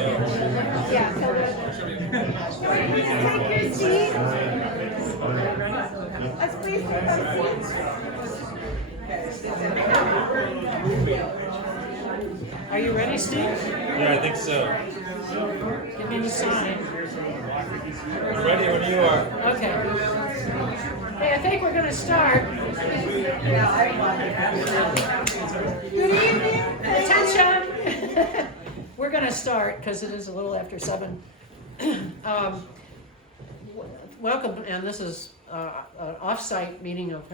Yeah, so take your seat. Let's please take our seats. Are you ready, Steve? Yeah, I think so. Give me the sign. I'm ready when you are. Okay. Hey, I think we're going to start. Good evening. Attention! We're going to start because it is a little after 7. Welcome, and this is an off-site meeting of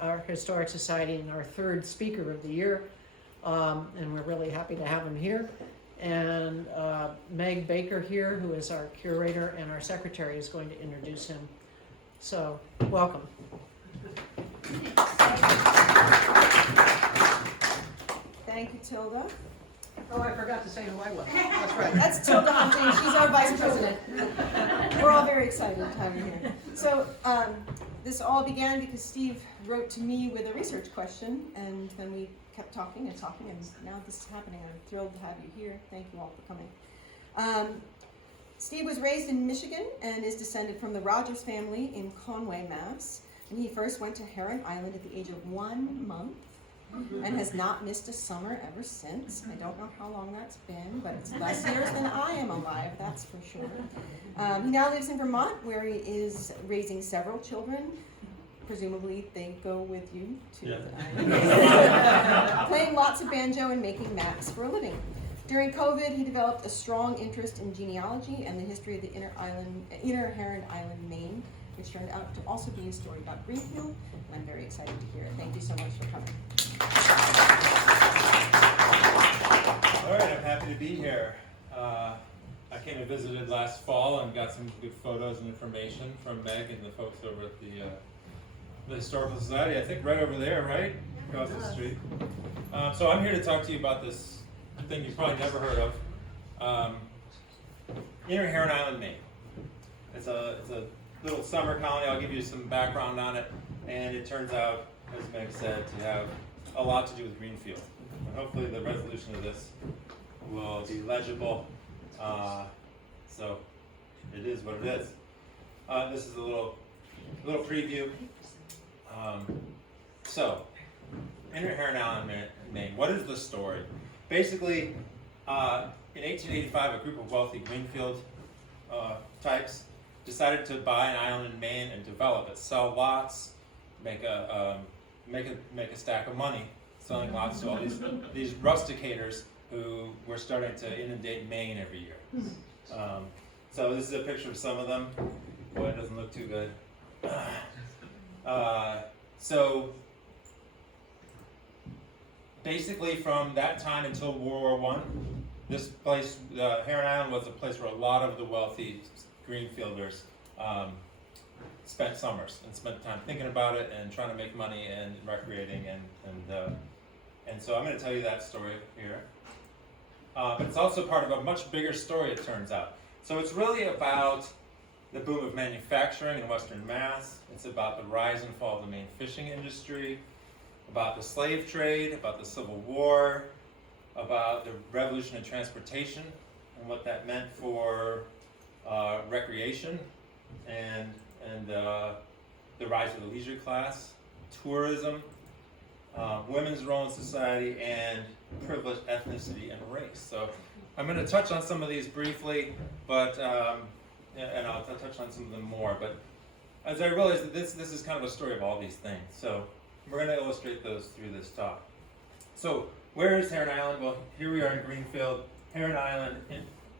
our Historic Society and our third speaker of the year. And we're really happy to have him here. And Meg Baker here, who is our curator and our secretary, is going to introduce him. So, welcome. Thank you, Tilda. Oh, I forgot to say who I was. That's right. That's Tilda Hunting. She's our vice president. We're all very excited to have you here. So this all began because Steve wrote to me with a research question, and then we kept talking, and now this is happening. I'm thrilled to have you here. Thank you all for coming. Steve was raised in Michigan and is descended from the Rogers family in Conway, Mass. And he first went to Heron Island at the age of 1 month. And has not missed a summer ever since. I don't know how long that's been, but it's less years than I am alive, that's for sure. He now lives in Vermont, where he is raising several children. Presumably they go with you to playing lots of banjo and making maps for a living. During COVID, he developed a strong interest in genealogy and the history of the inner Heron Island, Maine, which turned out to also be a story about Greenfield, and I'm very excited to hear it. Thank you so much for coming. All right, I'm happy to be here. I came and visited last fall and got some good photos and information from Meg and the folks over at the Historical Society. I think right over there, right? Across the street. So I'm here to talk to you about this thing you've probably never heard of. Inner Heron Island, Maine. It's a little summer colony. I'll give you some background on it. And it turns out, as Meg said, to have a lot to do with Greenfield. And hopefully the resolution of this will be legible. So it is what it is. This is a little preview. So, Inner Heron Island, Maine. What is the story? Basically, in 1885, a group of wealthy Greenfield types decided to buy an island in Maine and develop it, sell lots, make a stack of money, selling lots to all these rusticators who were starting to inundate Maine every year. So this is a picture of some of them. Boy, it doesn't look too good. So basically, from that time until World War I, this place, Heron Island, was a place where a lot of the wealthy Greenfielders spent summers and spent time thinking about it and trying to make money and recreating and so I'm going to tell you that story here. But it's also part of a much bigger story, it turns out. So it's really about the boom of manufacturing in Western Mass. It's about the rise and fall of the Maine fishing industry, about the slave trade, about the Civil War, about the revolution in transportation and what that meant for recreation and the rise of the leisure class, tourism, women's role in society, and privileged ethnicity and race. So I'm going to touch on some of these briefly, but and I'll touch on some of them more. But as I realized that this is kind of a story of all these things, so we're going to illustrate those through this talk. So where is Heron Island? Well, here we are in Greenfield. Heron Island,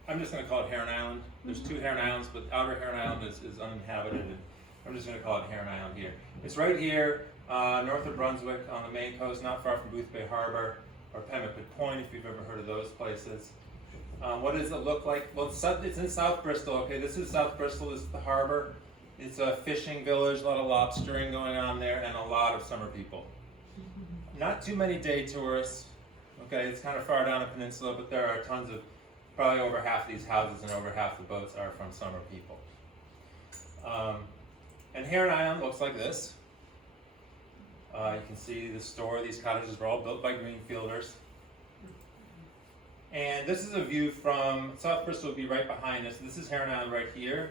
I'm just going to call it Heron Island. There's 2 Heron Islands, but outer Heron Island is uninhabited, and I'm just going to call it Heron Island here. It's right here, north of Brunswick on the Maine coast, not far from Booth Bay Harbor or Pemmican Point, if you've ever heard of those places. What does it look like? Well, it's in South Bristol. Okay, this is South Bristol. This is the harbor. It's a fishing village, a lot of lobstering going on there, and a lot of summer people. Not too many day tourists. Okay, it's kind of far down the peninsula, but there are tons of, probably over half these houses and over half the boats are from summer people. And Heron Island looks like this. You can see the store. These cottages were all built by Greenfielders. And this is a view from, South Bristol will be right behind us. This is Heron Island right here.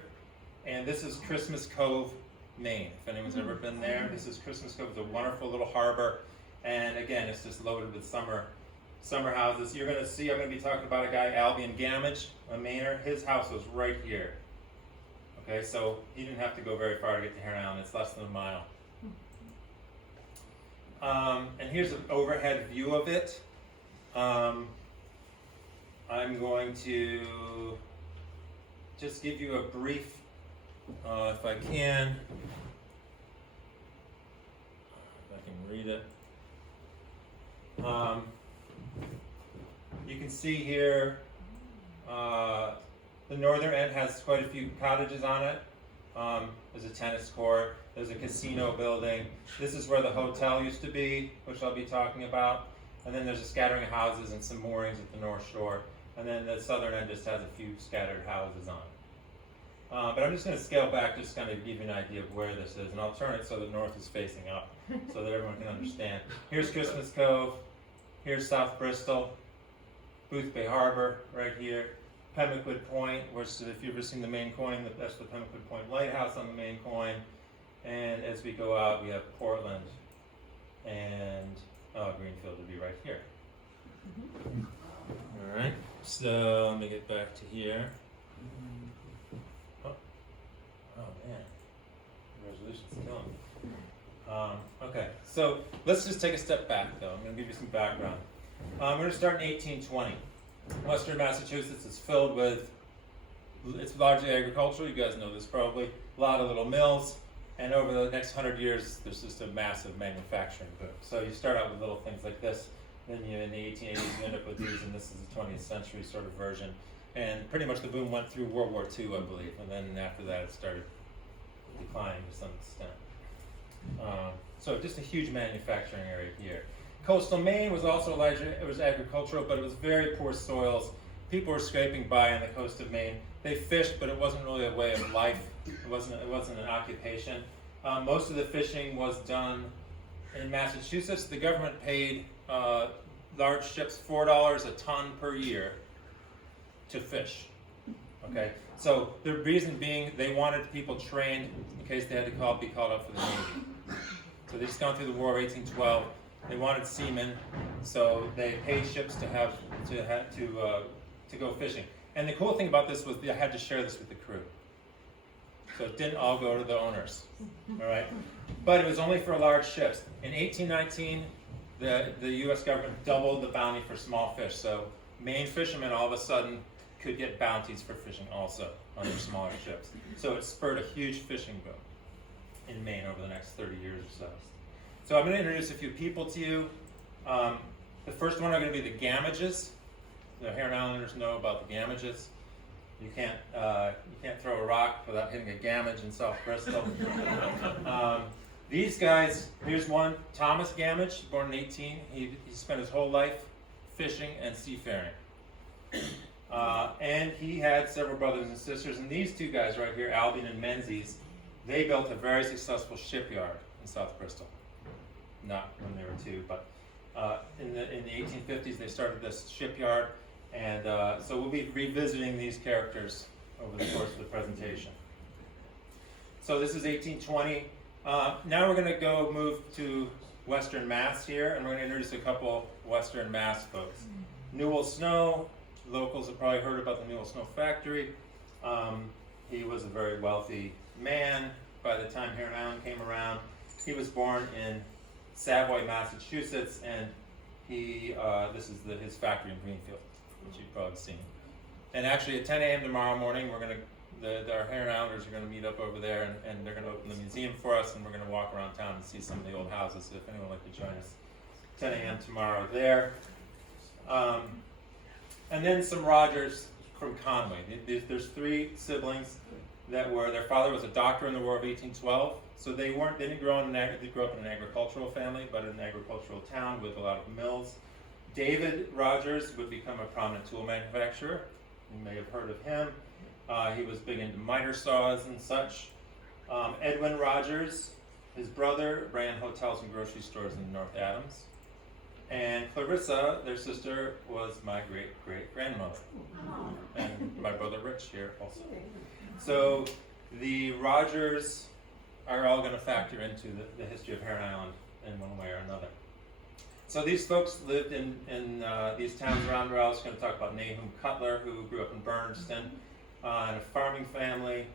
And this is Christmas Cove, Maine. If anyone's ever been there, this is Christmas Cove. It's a wonderful little harbor. And again, it's just loaded with summer houses. You're gonna see, I'm gonna be talking about a guy, Albion Gamage, a Mainer. His house was right here. Okay, so he didn't have to go very far to get to Heron Island. It's less than a mile. And here's an overhead view of it. I'm going to just give you a brief, if I can read it. You can see here, the northern end has quite a few cottages on it. There's a tennis court, there's a casino building. This is where the hotel used to be, which I'll be talking about. And then there's a scattering of houses and some moorings at the North Shore. And then the southern end just has a few scattered houses on it. But I'm just going to scale back, just kind of give you an idea of where this is. And I'll turn it so the north is facing up, so that everyone can understand. Here's Christmas Cove. Here's South Bristol. Booth Bay Harbor, right here. Pemmican Point, which if you've ever seen the main coin, that's the Pemmican Point Lighthouse on the main coin. And as we go out, we have Portland and Greenfield will be right here. All right, so let me get back to here. Oh man, the resolution's killing me. Okay, so let's just take a step back though. I'm going to give you some background. We're going to start in 1820. Western Massachusetts is filled with, it's largely agricultural, you guys know this probably, a lot of little mills, and over the next 100 years there's just a massive manufacturing boom. So you start out with little things like this, then in the 1880s you end up with these, and this is the 20th century sort of version. And pretty much the boom went through World War II, I believe, and then after that it started declining to some extent. So just a huge manufacturing area here. Coastal Maine was also large, it was agricultural, but it was very poor soils. People were scraping by on the coast of Maine. They fished, but it wasn't really a way of life. It wasn't an occupation. Most of the fishing was done in Massachusetts. The government paid large ships $4 a ton per year to fish. Okay, so the reason being they wanted people trained in case they had to be called up for the Navy. So they just gone through the War of 1812. They wanted seamen, so they paid ships to go fishing. And the cool thing about this was I had to share this with the crew, so it didn't all go to the owners. All right, but it was only for large ships. In 1819, the U.S. government doubled the bounty for small fish, so Maine fishermen all of a sudden could get bounties for fishing also on their smaller ships. So it spurred a huge fishing boom in Maine over the next 30 years or so. So I'm going to introduce a few people to you. The first one are going to be the Gamages. The Heron Islanders know about the Gamages. You can't throw a rock without hitting a Gamage in South Bristol. These guys, here's one, Thomas Gamage, born in 18. He spent his whole life fishing and seafaring. And he had several brothers and sisters. And these two guys right here, Albion and Menzies, they built a very successful shipyard in South Bristol. Not when they were two, but in the 1850s they started this shipyard, and so we'll be revisiting these characters over the course of the presentation. So this is 1820. Now we're going to move to Western Mass here, and we're going to introduce a couple Western Mass folks. Newell Snow, locals have probably heard about the Newell Snow factory. He was a very wealthy man by the time Heron Island came around. He was born in Savoy, Massachusetts, and this is his factory in Greenfield, which you've probably seen. And actually at 10 a.m. tomorrow morning, our Heron Islanders are going to meet up over there, and they're going to open the museum for us, and we're going to walk around town and see some of the old houses. So if anyone would like to join us, 10 a.m. tomorrow there. And then some Rogers from Conway. There's three siblings that their father was a doctor in the War of 1812. So they didn't grow up in an agricultural family, but in an agricultural town with a lot of mills. David Rogers would become a prominent tool manufacturer. You may have heard of him. He was big into miter saws and such. Edwin Rogers, his brother, ran hotels and grocery stores in North Adams. And Clarissa, their sister, was my great-great-grandmother. And my brother Rich here also. So the Rogers are all going to factor into the history of Heron Island in one way or another. So these folks lived in these towns around where I was going to talk about Nahum Cutler, who grew up in Bernston, in a farming family,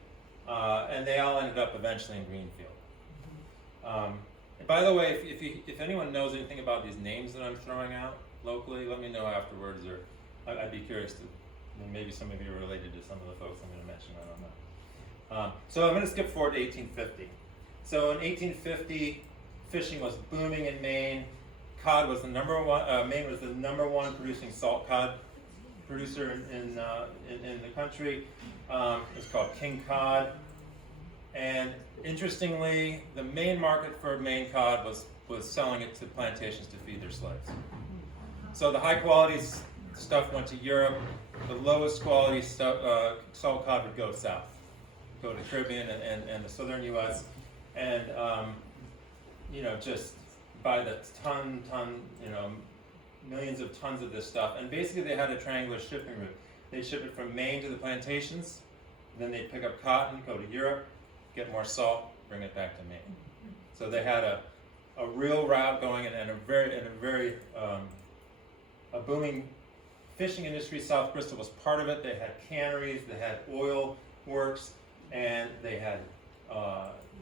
and they all ended up eventually in Greenfield. And by the way, if anyone knows anything about these names that I'm throwing out locally, let me know afterwards, or I'd be curious to, maybe some of you are related to some of the folks I'm going to mention, I don't know. So I'm going to skip forward to 1850. So in 1850, fishing was booming in Maine. Cod was the number one. Maine was the number one producing salt cod producer in the country. It's called king cod. And interestingly, the main market for Maine cod was selling it to plantations to feed their slaves. So the high quality stuff went to Europe. The lowest quality stuff, salt cod, would go south, go to Caribbean and the southern U.S. And just buy the ton, millions of tons of this stuff. And basically they had a triangular shipping route. They'd ship it from Maine to the plantations, then they'd pick up cotton, go to Europe, get more salt, bring it back to Maine. So they had a real route going and a very booming fishing industry. South Bristol was part of it. They had canneries, they had oil works, and they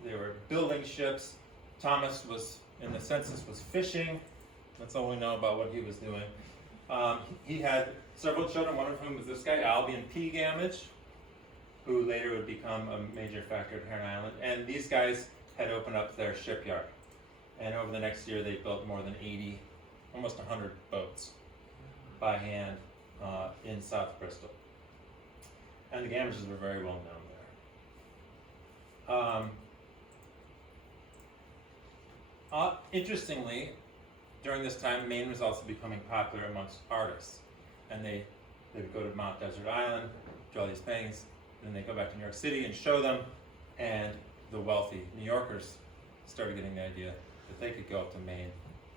were building ships. Thomas was, in the census, was fishing. That's all we know about what he was doing. He had several children, one of whom was this guy, Albion P. Gamage, who later would become a major factor at Heron Island. And these guys had opened up their shipyard. And over the next year, they built more than 80, almost 100 boats by hand in South Bristol. And the Gamages were very well known there. Interestingly, during this time, Maine was also becoming popular amongst artists. And they would go to Mount Desert Island, draw these paintings, then they go back to New York City and show them, and the wealthy New Yorkers started getting the idea that they could go up to Maine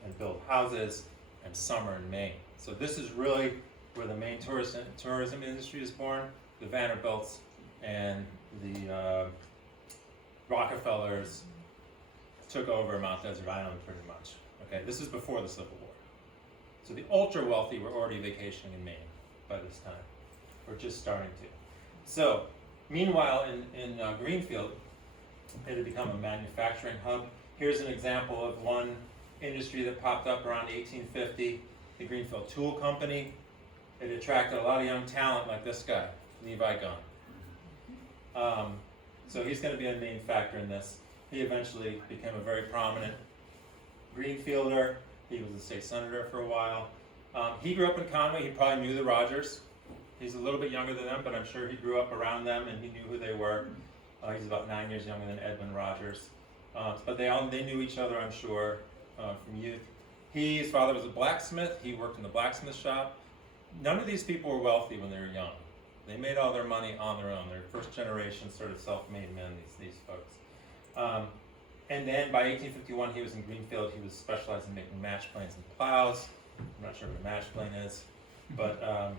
and build houses and summer in Maine. So this is really where the Maine tourism industry is born. The Vanderbilts and the Rockefellers took over Mount Desert Island pretty much. Okay, this is before the Civil War. So the ultra wealthy were already vacationing in Maine by this time, or just starting to. So, meanwhile, in Greenfield, it had become a manufacturing hub. Here's an example of one industry that popped up around 1850, the Greenfield Tool Company. It attracted a lot of young talent like this guy, Levi Gunn. So he's going to be a main factor in this. He eventually became a very prominent Greenfielder. He was a state senator for a while. He grew up in Conway. He probably knew the Rogers. He's a little bit younger than them, but I'm sure he grew up around them and he knew who they were. He's about 9 years younger than Edwin Rogers. But they knew each other, I'm sure, from youth. His father was a blacksmith. He worked in the blacksmith shop. None of these people were wealthy when they were young. They made all their money on their own. They're first generation sort of self-made men, these folks. And then by 1851, he was in Greenfield. He was specialized in making match planes and plows. I'm not sure what a match plane is, but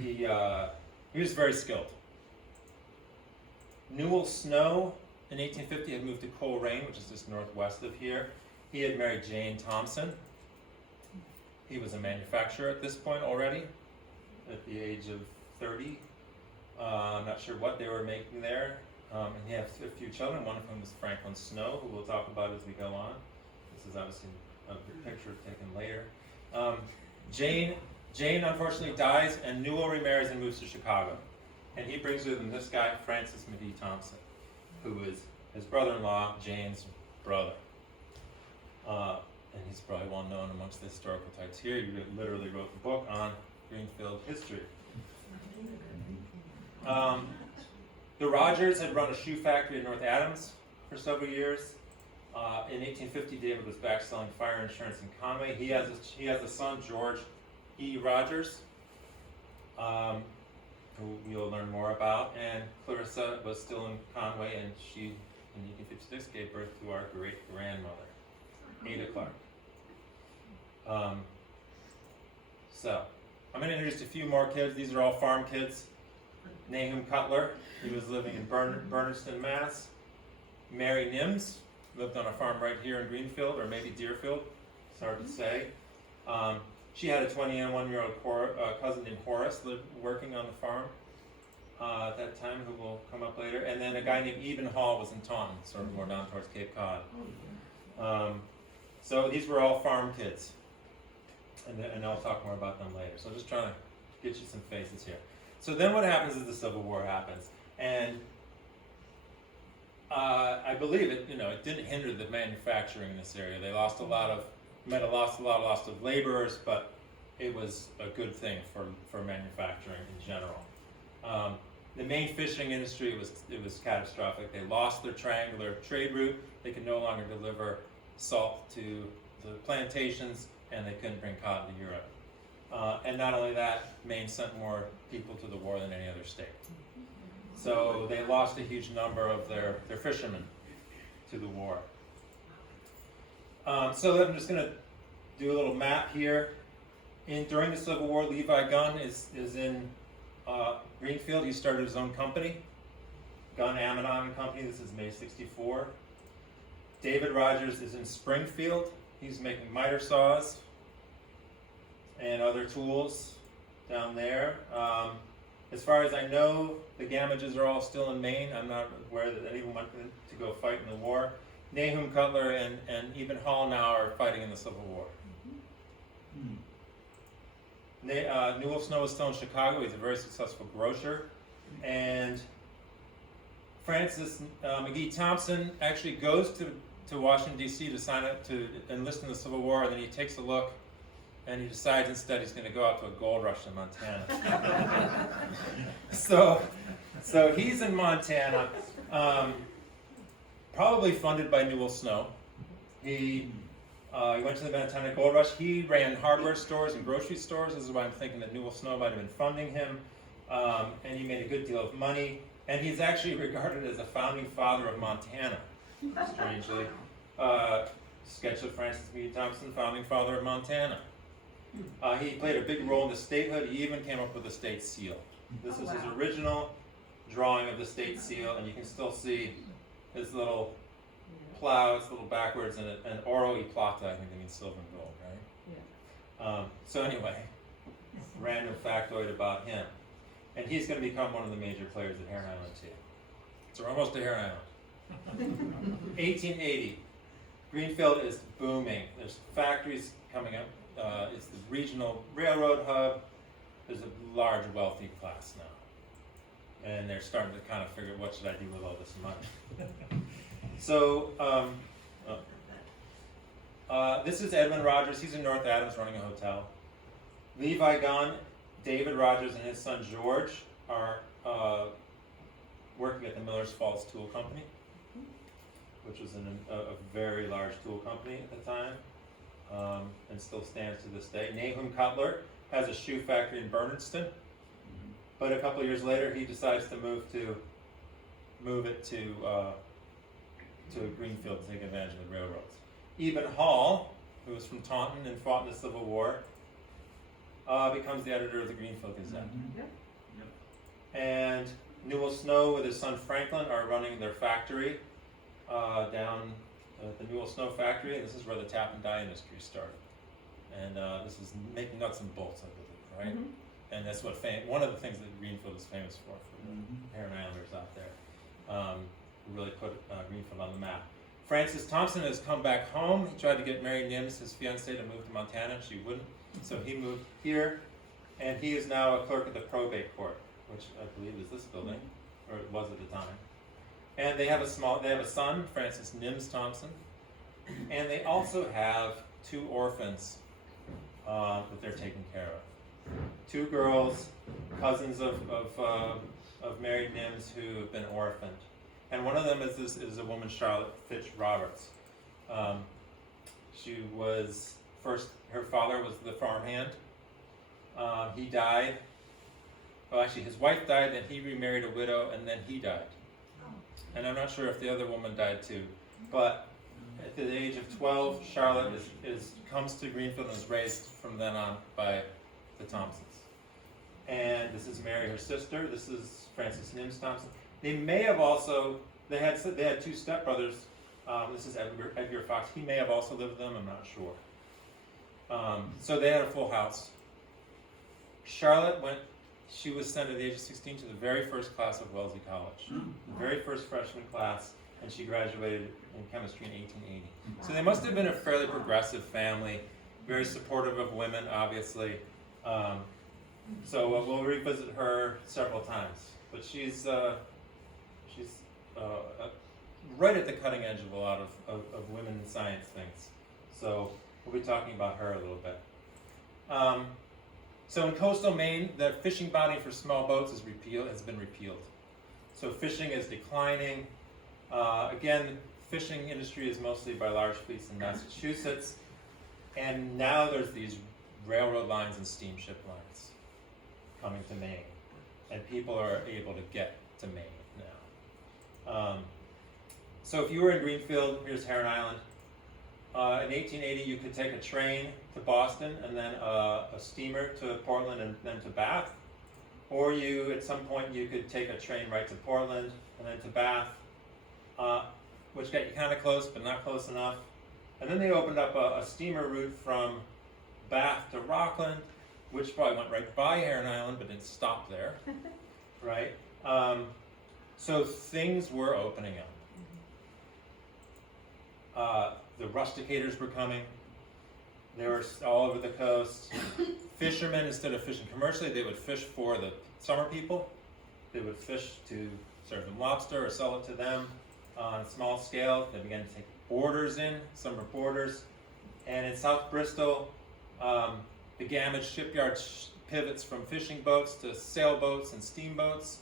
he was very skilled. Newell Snow in 1850 had moved to Coleraine, which is just northwest of here. He had married Jane Thompson. He was a manufacturer at this point already, at the age of 30. I'm not sure what they were making there. And he has a few children, one of whom is Franklin Snow, who we'll talk about as we go on. This is obviously a picture taken later. Jane unfortunately dies, and Newell remarries and moves to Chicago. And he brings with him this guy, Francis McGee Thompson, who is his brother-in-law, Jane's brother. And he's probably well known amongst the historical types here. He literally wrote the book on Greenfield history. The Rogers had run a shoe factory in North Adams for several years. In 1850, David was back selling fire insurance in Conway. He has a son, George E. Rogers, who you'll learn more about. And Clarissa was still in Conway, and she, in 1856, gave birth to our great-grandmother, Ada Clark. So, I'm going to introduce a few more kids. These are all farm kids. Nahum Cutler, he was living in Bernardston, Mass. Mary Nims lived on a farm right here in Greenfield, or maybe Deerfield. It's hard to say. She had a 21-year-old cousin named Horace working on the farm at that time, who will come up later. And then a guy named Eben Hall was in Taunton, sort of more down towards Cape Cod. So these were all farm kids. And I'll talk more about them later. So just trying to get you some faces here. So then what happens is the Civil War happens. And I believe it didn't hinder the manufacturing in this area. They lost a lot of loss of laborers, but it was a good thing for manufacturing in general. The main fishing industry was catastrophic. They lost their triangular trade route. They could no longer deliver salt to the plantations, and they couldn't bring cotton to Europe. And not only that, Maine sent more people to the war than any other state. So they lost a huge number of their fishermen to the war. So I'm just going to do a little map here. During the Civil War, Levi Gunn is in Greenfield. He started his own company, Gunn Amidon and Company. This is May '64. David Rogers is in Springfield. He's making miter saws and other tools down there. As far as I know, the Gamages are all still in Maine. I'm not aware that anyone went to go fight in the war. Nahum Cutler and Eben Hall now are fighting in the Civil War. Newell Snow is still in Chicago. He's a very successful grocer. And Francis McGee Thompson actually goes to Washington, D.C. to sign up to enlist in the Civil War, and then he takes a look, and he decides instead he's going to go out to a gold rush in Montana. So he's in Montana, probably funded by Newell Snow. He went to the Montana Gold Rush. He ran hardware stores and grocery stores. This is why I'm thinking that Newell Snow might have been funding him. And he made a good deal of money. And he's actually regarded as a founding father of Montana, strangely. Sketch of Francis McGee Thompson, founding father of Montana. He played a big role in the statehood. He even came up with the state seal. This is his original drawing of the state seal, and you can still see his little plow, it's a little backwards, and oro y plata, I think it means silver and gold, right? Yeah. So anyway, random factoid about him. And he's going to become one of the major players at Heron Island too. So we're almost to Heron Island. 1880. Greenfield is booming. There's factories coming up. It's the regional railroad hub. There's a large wealthy class now. And they're starting to kind of figure, what should I do with all this money? So, this is Edmund Rogers. He's in North Adams running a hotel. Levi Gunn, David Rogers, and his son George are working at the Miller's Falls Tool Company, which was a very large tool company at the time, and still stands to this day. Nahum Cutler has a shoe factory in Bernardston, but a couple of years later he decides to move it to Greenfield to take advantage of the railroads. Eben Hall, who was from Taunton and fought in the Civil War, becomes the editor of the Greenfield Gazette. And Newell Snow with his son Franklin are running their factory down at the Newell Snow factory, and this is where the tap and die industry started. And this is making nuts and bolts, I believe, right? And that's what one of the things that Greenfield is famous for the Heron Islanders out there. Who really put Greenfield on the map. Francis Thompson has come back home. He tried to get Mary Nims, his fiancée, to move to Montana. She wouldn't. So he moved here, and he is now a clerk at the probate court, which I believe is this building, or it was at the time. And they have a son, Francis Nims Thompson, and they also have 2 orphans that they're taking care of. 2 girls, cousins of Mary Nims, who have been orphaned. And one of them is a woman, Charlotte Fitch Roberts. She was her father was the farmhand. He died. Well, actually, his wife died, then he remarried a widow, and then he died. And I'm not sure if the other woman died too. But at the age of 12, Charlotte comes to Greenfield and is raised from then on by the Thompsons. And this is Mary, her sister. This is Frances Nims Thompson. They may have also, they had 2 stepbrothers. This is Edgar Fox. He may have also lived with them, I'm not sure. So they had a full house. Charlotte she was sent at the age of 16 to the very first class of Wellesley College, the very first freshman class, and she graduated in chemistry in 1880. So they must have been a fairly progressive family, very supportive of women, obviously. So we'll revisit her several times, but she's right at the cutting edge of a lot of women in science things. So we'll be talking about her a little bit. So in coastal Maine, the fishing bounty for small boats has been repealed. So fishing is declining. Again, fishing industry is mostly by large fleets in Massachusetts, and now there's these railroad lines and steamship lines coming to Maine, and people are able to get to Maine now. So if you were in Greenfield, here's Heron Island. In 1880, you could take a train to Boston and then a steamer to Portland and then to Bath. Or at some point, you could take a train right to Portland and then to Bath, which got you kind of close, but not close enough. And then they opened up a steamer route from Bath to Rockland, which probably went right by Heron Island, but didn't stop there, right? So things were opening up. The rusticators were coming. They were all over the coast. Fishermen, instead of fishing commercially, they would fish for the summer people. They would fish to serve them lobster or sell it to them on a small scale. They began to take boarders in, summer boarders. And in South Bristol, the Gamage shipyard pivots from fishing boats to sailboats and steamboats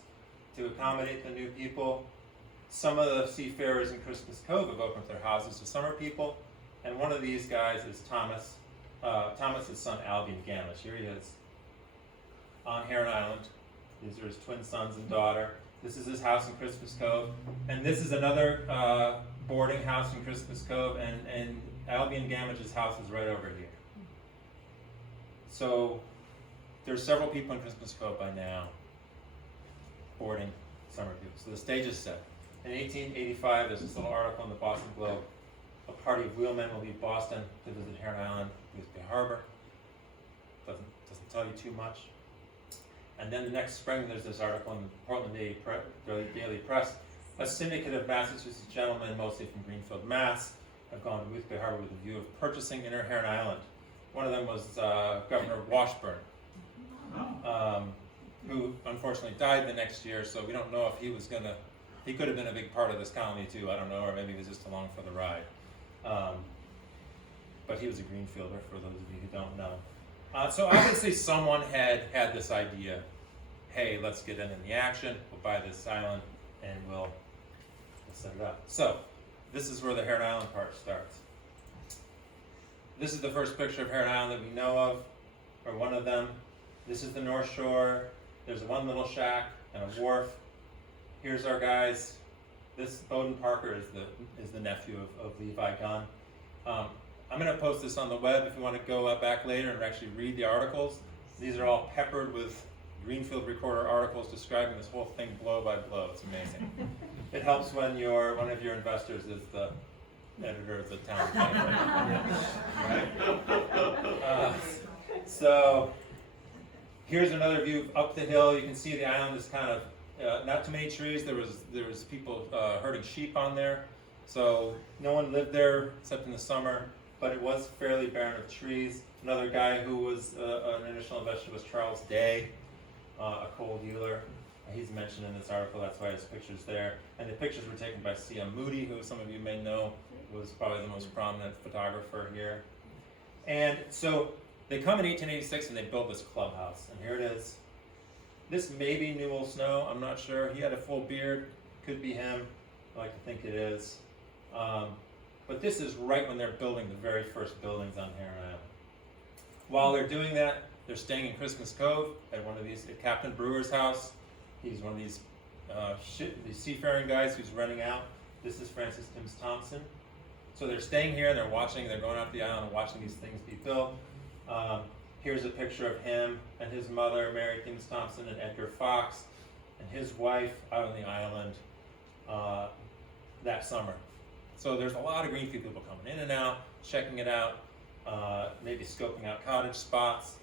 to accommodate the new people. Some of the seafarers in Christmas Cove have opened their houses to summer people, and one of these guys is Thomas. Thomas's son, Albion Gamage. Here he is on Heron Island. These are his twin sons and daughter. This is his house in Christmas Cove, and this is another boarding house in Christmas Cove, and Albion Gamage's house is right over here. So there's several people in Christmas Cove by now boarding summer people. So the stage is set. In 1885, there's this little article in the Boston Globe. A party of wheelmen will leave Boston to visit Heron Island, Bisbee Harbor. Doesn't tell you too much. And then the next spring, there's this article in the Portland Daily Press. A syndicate of Massachusetts gentlemen, mostly from Greenfield, Mass., have gone to Boothby Harbor with a view of purchasing Inner Heron Island. One of them was Governor Washburn, who unfortunately died the next year, so we don't know if he could have been a big part of this colony too, I don't know, or maybe he was just along for the ride. But he was a Greenfielder, for those of you who don't know. So obviously someone had this idea, hey, let's get in the action, we'll buy this island, and we'll set it up. So, this is where the Heron Island part starts. This is the first picture of Heron Island that we know of, or one of them. This is the North Shore. There's one little shack and a wharf. Here's our guys. This Bowden Parker is the nephew of Levi Gunn. I'm going to post this on the web if you want to go back later and actually read the articles. These are all peppered with Greenfield Recorder articles describing this whole thing blow by blow. It's amazing. It helps when one of your investors is the editor of the town paper. Right? So here's another view up the hill. You can see the island is kind of not too many trees. There was people herding sheep on there, so no one lived there except in the summer. But it was fairly barren of trees. Another guy who was an initial investor was Charles Day, a coal dealer. He's mentioned in this article, that's why his picture's there. And the pictures were taken by C.M. Moody, who some of you may know was probably the most prominent photographer here. And so they come in 1886 and they build this clubhouse. And here it is. This may be Newell Snow, I'm not sure. He had a full beard, could be him. I like to think it is. But this is right when they're building the very first buildings on Heron Island. While they're doing that, they're staying in Christmas Cove at Captain Brewer's house. He's one of these seafaring guys who's renting out. This is Frances Nims Thompson. So they're staying here, they're going out the island and watching these things be built. Here's a picture of him and his mother, Mary Kings Thompson, and Edgar Fox, and his wife out on the island that summer. So there's a lot of Greenfield people coming in and out, checking it out, maybe scoping out cottage spots.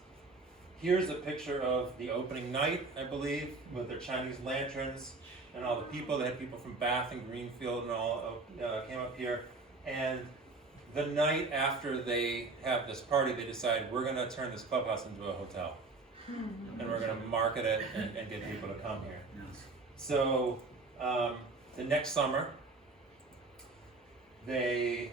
Here's a picture of the opening night, I believe, with their Chinese lanterns and all the people. They had people from Bath and Greenfield and all came up here. And the night after they have this party, they decide, we're going to turn this clubhouse into a hotel. And we're going to market it and get people to come here. So the next summer, the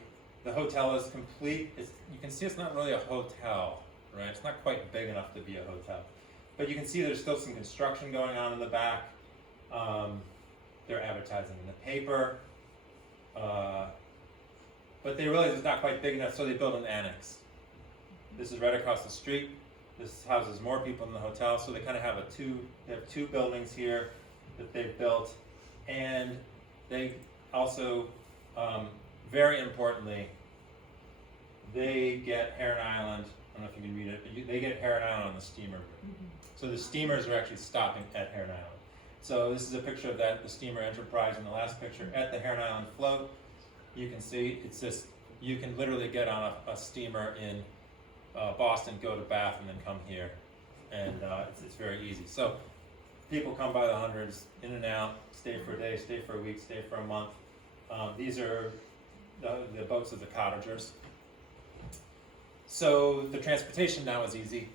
hotel is complete. You can see it's not really a hotel, right? It's not quite big enough to be a hotel. But you can see there's still some construction going on in the back. They're advertising in the paper. But they realize it's not quite big enough, so they build an annex. This is right across the street. This houses more people in the hotel, so they kind of have they have two buildings here that they've built. And they also, very importantly, they get Heron Island, I don't know if you can read it, but they get Heron Island on the steamer. So the steamers are actually stopping at Heron Island. So this is a picture of the steamer Enterprise in the last picture at the Heron Island float. You can see, it's just, you can literally get on a steamer in Boston, go to Bath, and then come here. And it's very easy. So people come by the hundreds, in and out, stay for a day, stay for a week, stay for a month. These are the boats of the cottagers. So the transportation now is easy.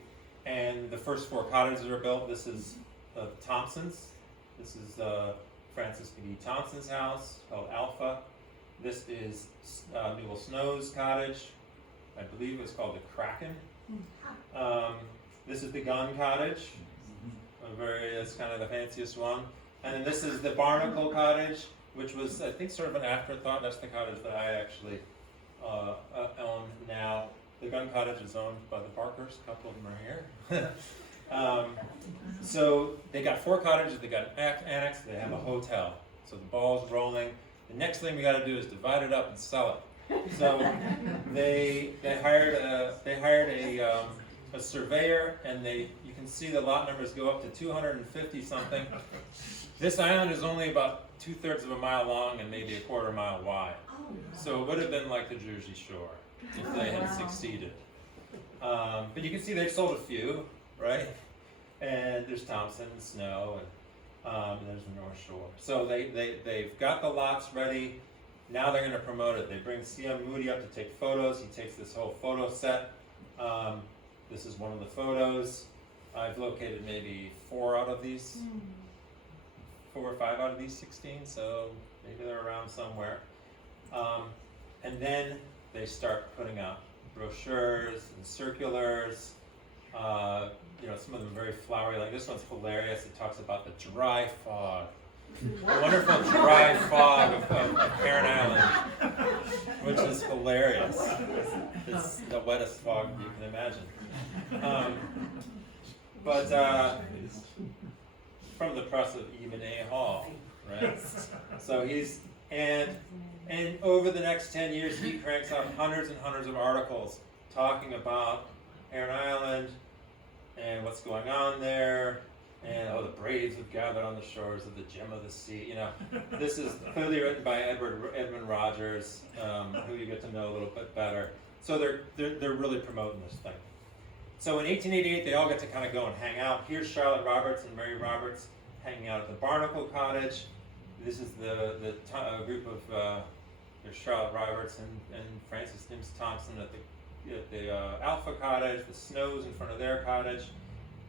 And the first 4 cottages are built. This is Thompson's. This is Francis B. Thompson's house, called Alpha. This is Newell Snow's cottage. I believe it's called the Kraken. This is the Gun Cottage. It's kind of the fanciest one. And then this is the Barnacle Cottage, which was, I think, sort of an afterthought. That's the cottage that I actually own now. The Gun Cottage is owned by the Parkers. A couple of them are here. So they got 4 cottages. They got an annex. They have a hotel. So the ball's rolling. The next thing we got to do is divide it up and sell it. So they hired a surveyor, and you can see the lot numbers go up to 250 something. This island is only about 2/3 of a mile long and maybe a 1/4 mile wide. So it would have been like the Jersey Shore if they had succeeded. But you can see they've sold a few, right? And there's Thompson and Snow, and there's the North Shore. So they've got the lots ready. Now they're going to promote it. They bring C.M. Moody up to take photos. He takes this whole photo set. This is one of the photos. I've located maybe 4 out of these, 4 or 5 out of these 16, so maybe they're around somewhere. And then they start putting out brochures and circulars. Some of them very flowery. Like this one's hilarious. It talks about the dry fog. The wonderful dry fog of Heron Island, which is hilarious. It's the wettest fog you can imagine. But from the press of Eben A. Hall, right? So and over the next 10 years, he cranks out hundreds and hundreds of articles talking about Heron Island and what's going on there. And the braves have gathered on the shores of the gem of the sea. This is clearly written by Edmund Rogers, who you get to know a little bit better. So they're really promoting this thing. So in 1888, they all get to kind of go and hang out. Here's Charlotte Roberts and Mary Roberts hanging out at the Barnacle Cottage. This is the group of there's Charlotte Roberts and Francis Nims Thompson at the Alpha Cottage. The Snows in front of their cottage.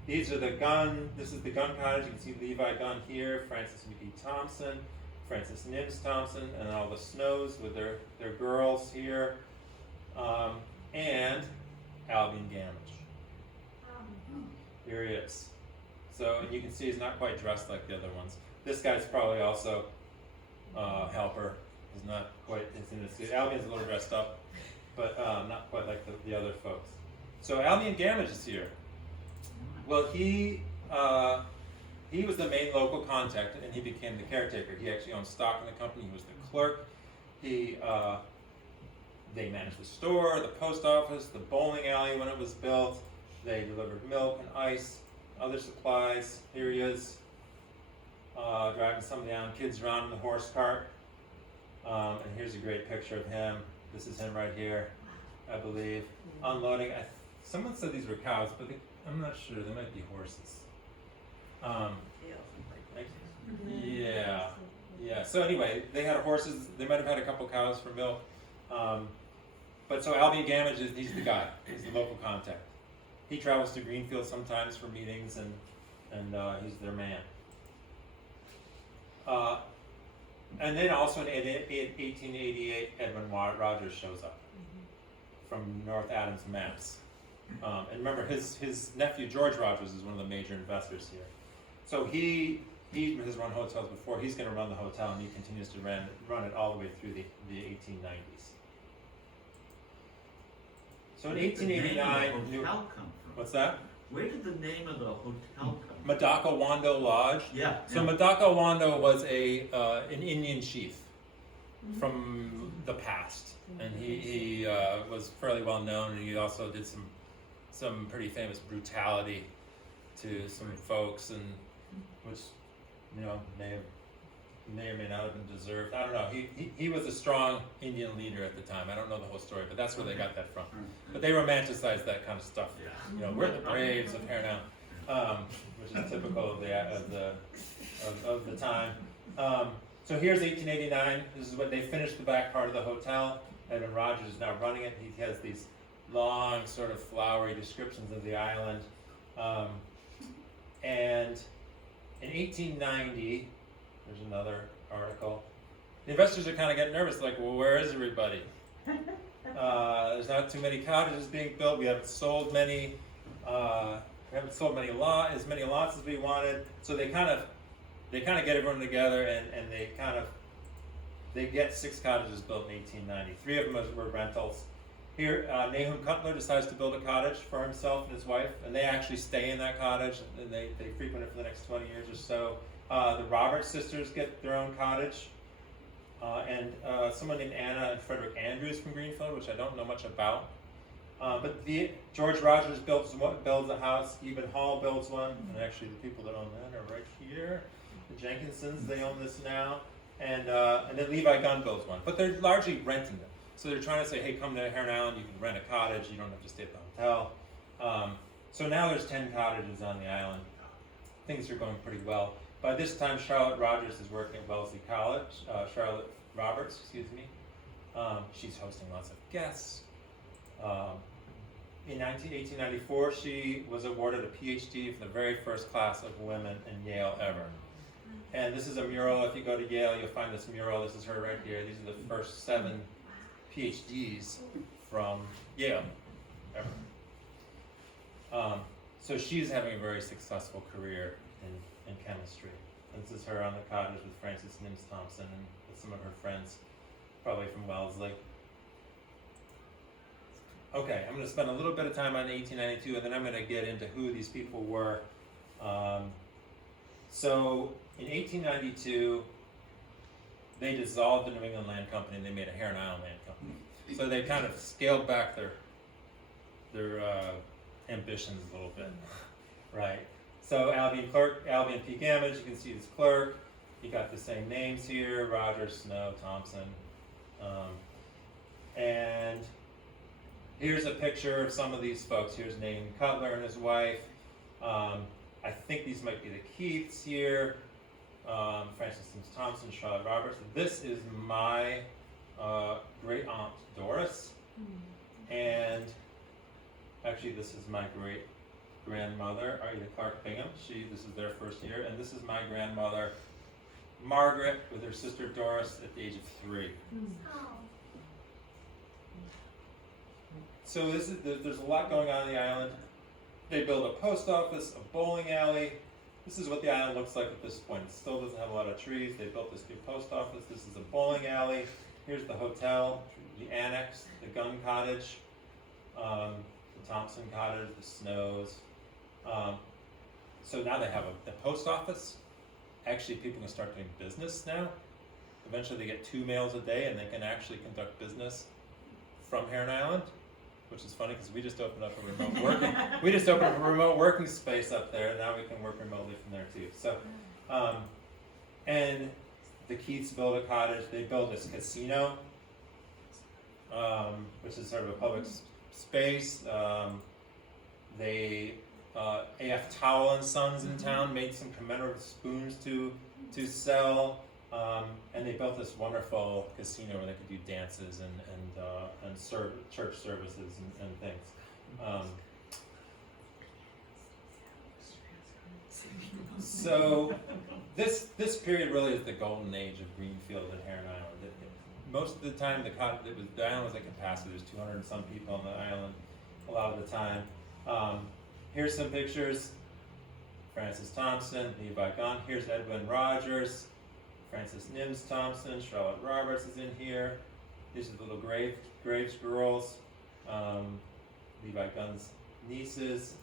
This is the Gun Cottage. You can see Levi Gunn here, Francis B. Thompson, Francis Nims Thompson, and all the Snows with their girls here, and Albion Gamage. Here he is. So, and you can see he's not quite dressed like the other ones. This guy's probably also a helper. He's not quite in his suit. Albion's a little dressed up, but not quite like the other folks. So Albion Gamage is here. Well, he was the main local contact, and he became the caretaker. He actually owned stock in the company. He was the clerk. They managed the store, the post office, the bowling alley when it was built. They delivered milk and ice, other supplies. Here he is, driving some of the kids around in the horse cart. And here's a great picture of him. This is him right here, I believe, unloading. Someone said these were cows, but I'm not sure. They might be horses. Yeah. So anyway, they had horses. They might have had a couple cows for milk. But so Albion Gamage, he's the guy. He's the local contact. He travels to Greenfield sometimes for meetings, and he's their man. And then also in 1888, Edwin Rogers shows up from North Adams, Mass. And remember, his nephew George Rogers is one of the major investors here. So he has run hotels before. He's going to run the hotel, and he continues to run it all the way through the 1890s. So in 1889, hotel come from? What's that? Where did the name of the hotel come from? Madaka Wando Lodge. Yeah. So Madaka Wando was an Indian chief from the past, and he was fairly well known, and he also did some pretty famous brutality to some folks, and which may or may not have been deserved. I don't know. He was a strong Indian leader at the time. I don't know the whole story, but that's where they got that from. But they romanticized that kind of stuff. Yeah. We're the braves of Heron, which is typical of the time. So here's 1889. This is when they finished the back part of the hotel. Edwin Rogers is now running it. He has these long, sort of flowery descriptions of the island. And in 1890, there's another article. The investors are kind of getting nervous, like, well, where is everybody? There's not too many cottages being built. We haven't sold as many lots as we wanted. So they kind of get everyone together, and they get 6 cottages built in 1890. 3 of them were rentals. Here, Nahum Cutler decides to build a cottage for himself and his wife, and they actually stay in that cottage, and they frequent it for the next 20 years or so. The Roberts sisters get their own cottage, and someone named Anna and Frederick Andrews from Greenfield, which I don't know much about. But George Rogers builds a house. Eben Hall builds one, and actually the people that own that are right here. The Jenkinsons, they own this now, and then Levi Gunn builds one. But they're largely renting them. So they're trying to say, hey, come to Heron Island, you can rent a cottage, you don't have to stay at the hotel. So now there's 10 cottages on the island. Things are going pretty well. By this time, Charlotte Rogers is working at Wellesley College. Charlotte Roberts, excuse me. She's hosting lots of guests. In 1894, she was awarded a PhD for the very first class of women in Yale ever. And this is a mural. If you go to Yale, you'll find this mural. This is her right here. These are the first 7 PhDs from Yale ever. So she's having a very successful career in chemistry. And this is her on the cottage with Frances Nims Thompson and with some of her friends, probably from Wellesley. Okay, I'm going to spend a little bit of time on 1892, and then I'm going to get into who these people were. So in 1892, they dissolved the New England Land Company and they made a Heron Island Land Company. So they kind of scaled back their ambitions a little bit, right? So Albion P. Gamage, you can see this clerk. You got the same names here: Rogers, Snow, Thompson, and here's a picture of some of these folks. Here's Nahum Cutler and his wife. I think these might be the Keiths here. Frances Sims Thompson, Charlotte Roberts. This is my great aunt Doris, and actually this is my great grandmother, Arita Clark Bingham. This is their first year, and this is my grandmother Margaret with her sister Doris at the age of 3. So there's a lot going on the island. They build a post office, a bowling alley. This is what the island looks like at this point. It still doesn't have a lot of trees. They built this new post office. This is a bowling alley. Here's the hotel, the annex, the Gunn Cottage, the Thompson Cottage, the Snows. So now they have the post office. Actually, people can start doing business now. Eventually they get 2 mails a day and they can actually conduct business from Heron Island, which is funny because we just opened up a remote working space up there. Now we can work remotely from there too. So, and the Keiths build a cottage. They build this casino, which is sort of a public space. They A.F. Towel and Sons in town made some commemorative spoons to sell, and they built this wonderful casino where they could do dances and church services and things. So this period really is the golden age of Greenfield and Heron Island. Most of the time, the island was at capacity. There's 200 and some people on the island a lot of the time. Here's some pictures. Francis Thompson, Levi Gunn. Here's Edwin Rogers, Francis Nims Thompson, Charlotte Roberts is in here. These are the little Graves girls. Levi Gunn's nieces.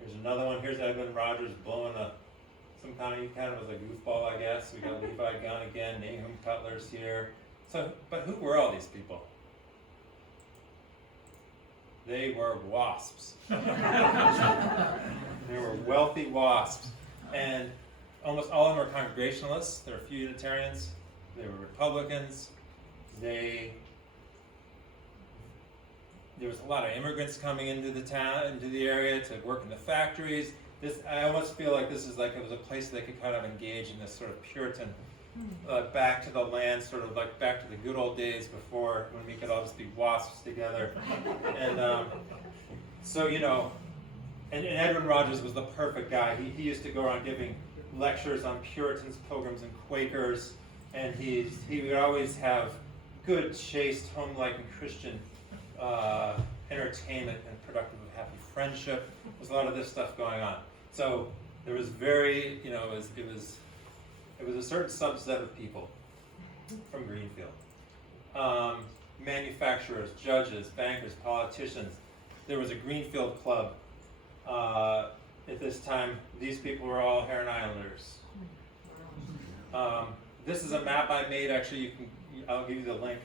Here's another one. Here's Edwin Rogers blowing some kind of was a goofball, I guess. We got Levi Gunn again. Nahum Cutler's here. So, but who were all these people? They were wasps. They were wealthy wasps. And almost all of them were Congregationalists. There were a few Unitarians. They were Republicans. There was a lot of immigrants coming into the town, into the area to work in the factories. I almost feel like this is like it was a place they could kind of engage in this sort of Puritan, back to the land, sort of like back to the good old days before when we could all just be wasps together. And so, and Edwin Rogers was the perfect guy. He used to go around giving lectures on Puritans, Pilgrims, and Quakers, and he would always have good, chaste, home-like, and Christian entertainment and productive and happy friendship. There's a lot of this stuff going on. So there was very, it was a certain subset of people from Greenfield. Manufacturers, judges, bankers, politicians. There was a Greenfield club. At this time, these people were all Heron Islanders. This is a map I made. Actually, I'll give you the link.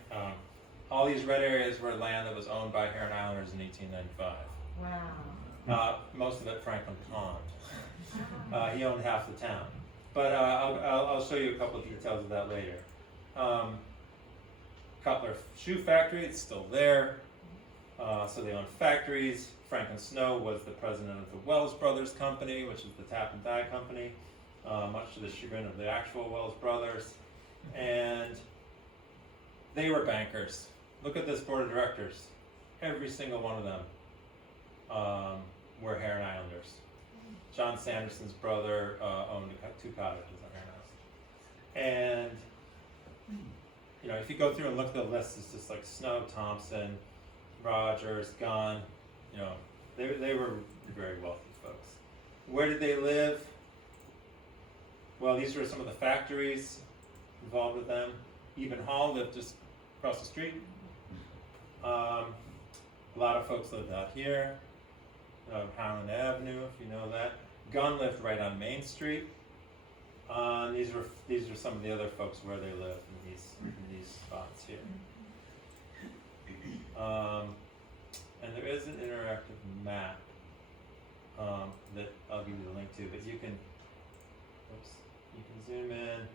All these red areas were land that was owned by Heron Islanders in 1895. Wow. Most of it Franklin Pond. He owned half the town. But I'll show you a couple of details of that later. Cutler Shoe Factory, it's still there. So they own factories. Franklin Snow was the president of the Wells Brothers Company, which is the tap and dye company, much to the chagrin of the actual Wells Brothers. And they were bankers. Look at this board of directors. Every single one of them were Heron Islanders. John Sanderson's brother owned 2 cottages on Heron Island. And if you go through and look at the list, it's just like Snow, Thompson, Rogers, Gunn. They were very wealthy folks. Where did they live? Well, these were some of the factories involved with them. Eben Hall lived just across the street. A lot of folks lived out here. Howland Avenue, if you know that. Gunn lived right on Main Street. These are some of the other folks where they lived in these spots here. And there is an interactive map that I'll give you the link to, but you can zoom in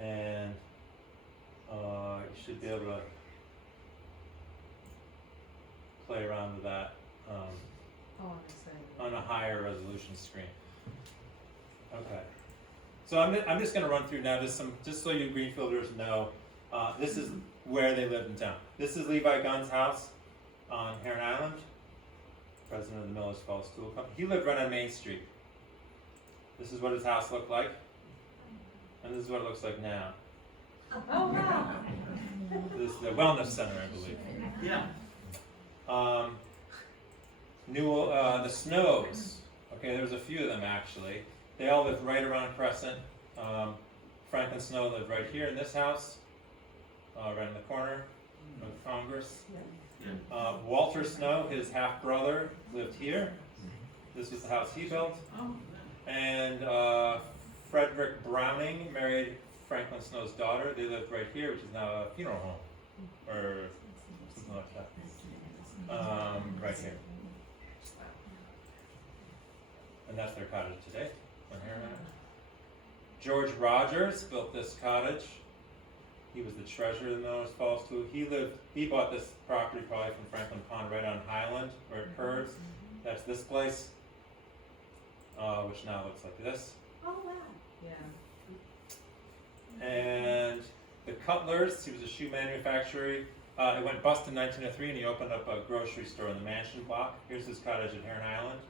and you should be able to play around with that on a higher resolution screen. Okay, so I'm just going to run through now just so you Greenfielders know. This is where they lived in town. This is Levi Gunn's house on Heron Island, president of the Millers Falls Tool Company. He lived right on Main Street. This is what his house looked like, and this is what it looks like now. Oh, wow. This is the Wellness Center, I believe. Yeah. The Snows. Okay, there's a few of them actually. They all lived right around Crescent. Franklin Snow lived right here in this house, right in the corner of Congress. Walter Snow, his half brother, lived here. This was the house he built. And Frederick Browning married Franklin Snow's daughter. They lived right here, which is now a funeral home or something something like that. Right here. And that's their cottage today on Heron Island. George Rogers built this cottage. He was the treasurer of the Miller's Falls too. He bought this property probably from Franklin Pond right on Highland where it curves. That's this place, which now looks like this. Oh, wow. Yeah. And the Cutlers, he was a shoe manufacturer. It went bust in 1903 and he opened up a grocery store in the Mansion Block. Here's his cottage at Heron Island.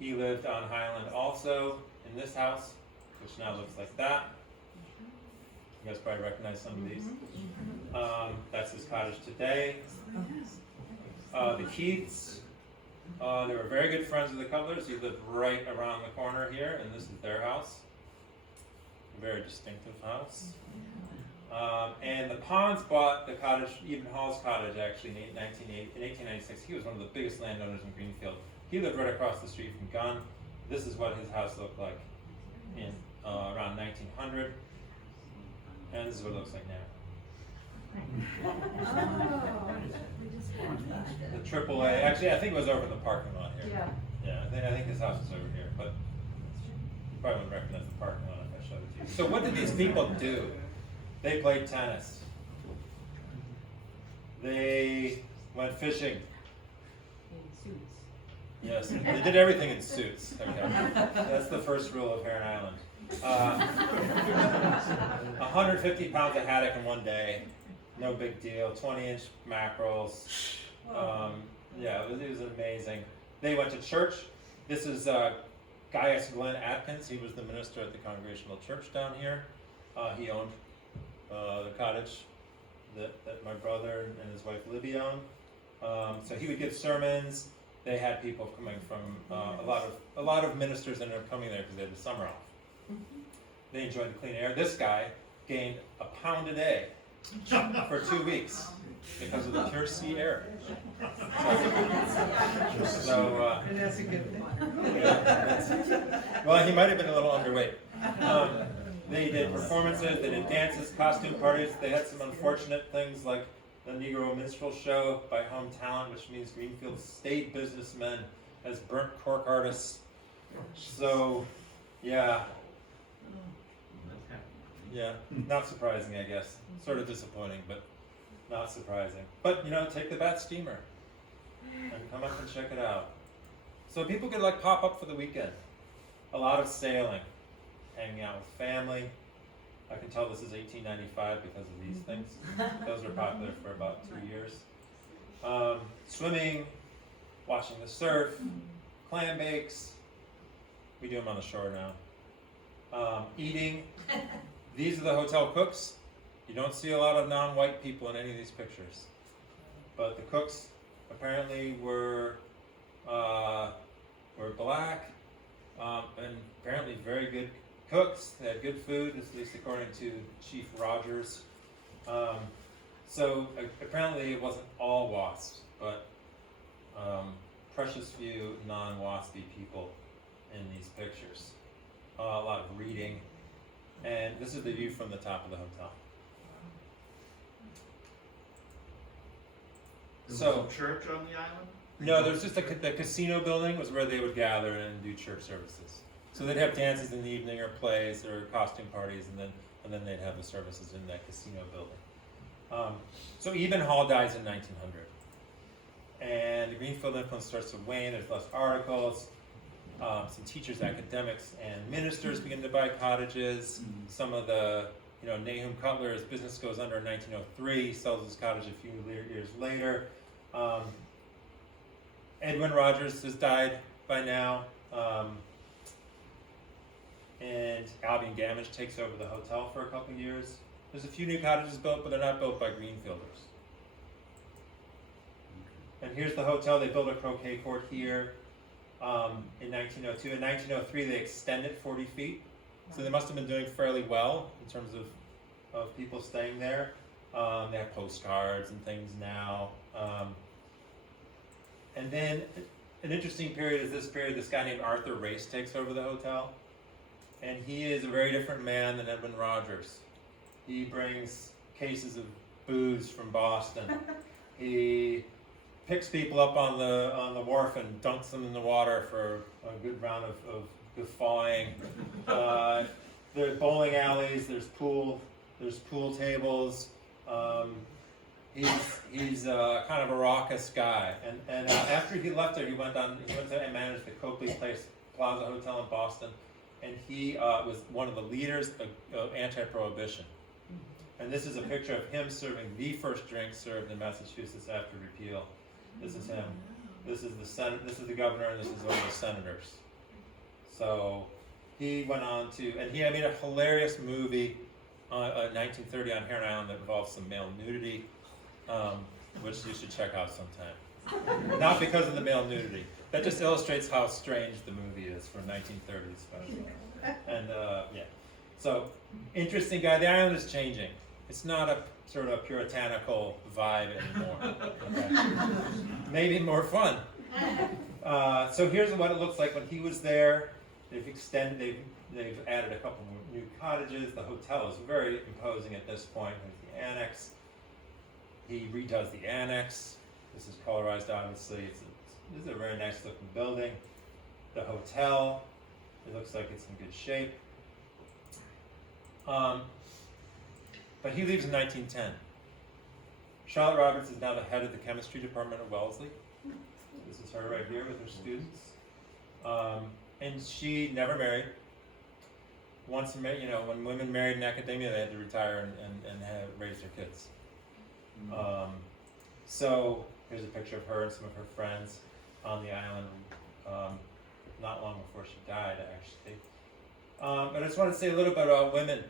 He lived on Highland also in this house, which now looks like that. You guys probably recognize some of these. That's his cottage today. The Keiths, they were very good friends with the Cutlers. He lived right around the corner here, and this is their house. A very distinctive house. And the Ponds bought the cottage, Eben Hall's cottage, actually in 1896. He was one of the biggest landowners in Greenfield. He lived right across the street from Gunn. This is what his house looked like in around 1900. And this is what it looks like now. The AAA, actually I think it was over in the parking lot here. Yeah. Yeah, I think his house is over here, but you probably wouldn't recognize the parking lot if I showed it to you. So what did these people do? They played tennis. They went fishing. In suits. Yes, they did everything in suits. Okay, that's the first rule of Heron Island. 150 pounds of haddock in one day, no big deal. 20-inch mackerels. Yeah, it was amazing. They went to church. This is Gaius Glenn Atkins. He was the minister at the Congregational Church down here. He owned the cottage that my brother and his wife Libby owned. So he would give sermons. They had people coming from a lot of ministers ended up coming there because they had the summer off. They enjoyed the clean air. This guy gained a pound a day for 2 weeks because of the pure sea air. So And that's a good thing. well, he might have been a little underweight. They did performances, they did dances, costume parties. They had some unfortunate things like the Negro Minstrel Show by Home Talent, which means Greenfield state businessmen as burnt cork artists. So, yeah. Yeah, not surprising, I guess. Sort of disappointing, but not surprising. But, take the Bat steamer and come up and check it out. So people could pop up for the weekend. A lot of sailing, hanging out with family. I can tell this is 1895 because of these things. Those were popular for about 2 years. Swimming, watching the surf, clam bakes. We do them on the shore now. Eating. These are the hotel cooks. You don't see a lot of non-white people in any of these pictures. But the cooks apparently were black and apparently very good cooks. They had good food, at least according to Chief Rogers. So apparently it wasn't all WASPs, but precious few non-WASPy people in these pictures. A lot of reading. And this is the view from the top of the hotel. There was a church on the island? No, there's just the casino building was where they would gather and do church services. So they'd have dances in the evening or plays or costume parties, and then they'd have the services in that casino building. So Eben Hall dies in 1900, and the Greenfield influence starts to wane. There's less articles. Some teachers, academics, and ministers begin to buy cottages. Some of the, Nahum Cutler's business goes under in 1903. He sells his cottage a few years later. Edwin Rogers has died by now. And Albion Gamage takes over the hotel for a couple of years. There's a few new cottages built, but they're not built by Greenfielders. And here's the hotel. They built a croquet court here. In 1902. In 1903, they extended 40 feet. So they must have been doing fairly well in terms of people staying there. They have postcards and things now. And then an interesting period is this period. This guy named Arthur Race takes over the hotel. And he is a very different man than Edwin Rogers. He brings cases of booze from Boston. He picks people up on the wharf and dunks them in the water for a good round of guffawing. There are bowling alleys. There's pool tables. He's kind of a raucous guy. And after he left there, he went to and managed the Copley Plaza Hotel in Boston, and he was one of the leaders of anti-prohibition. And this is a picture of him serving the first drink served in Massachusetts after repeal. This is him. This is the governor, and this is one of the senators. So he went on to, and he made a hilarious movie in 1930 on Heron Island that involves some male nudity, which you should check out sometime. Not because of the male nudity. That just illustrates how strange the movie is for 1930 especially. And yeah, so interesting guy. The island is changing. It's not a sort of puritanical vibe anymore. Okay. Maybe more fun. So here's what it looks like when he was there. They've added a couple more new cottages. The hotel is very imposing at this point. There's the annex. He redoes the annex. This is colorized, obviously. This is a very nice looking building. The hotel, it looks like it's in good shape. But he leaves in 1910. Charlotte Roberts is now the head of the chemistry department at Wellesley. This is her right here with her students. And she never married. Once, when women married in academia, they had to retire and raise their kids. So here's a picture of her and some of her friends on the island, not long before she died, actually. But I just want to say a little bit about women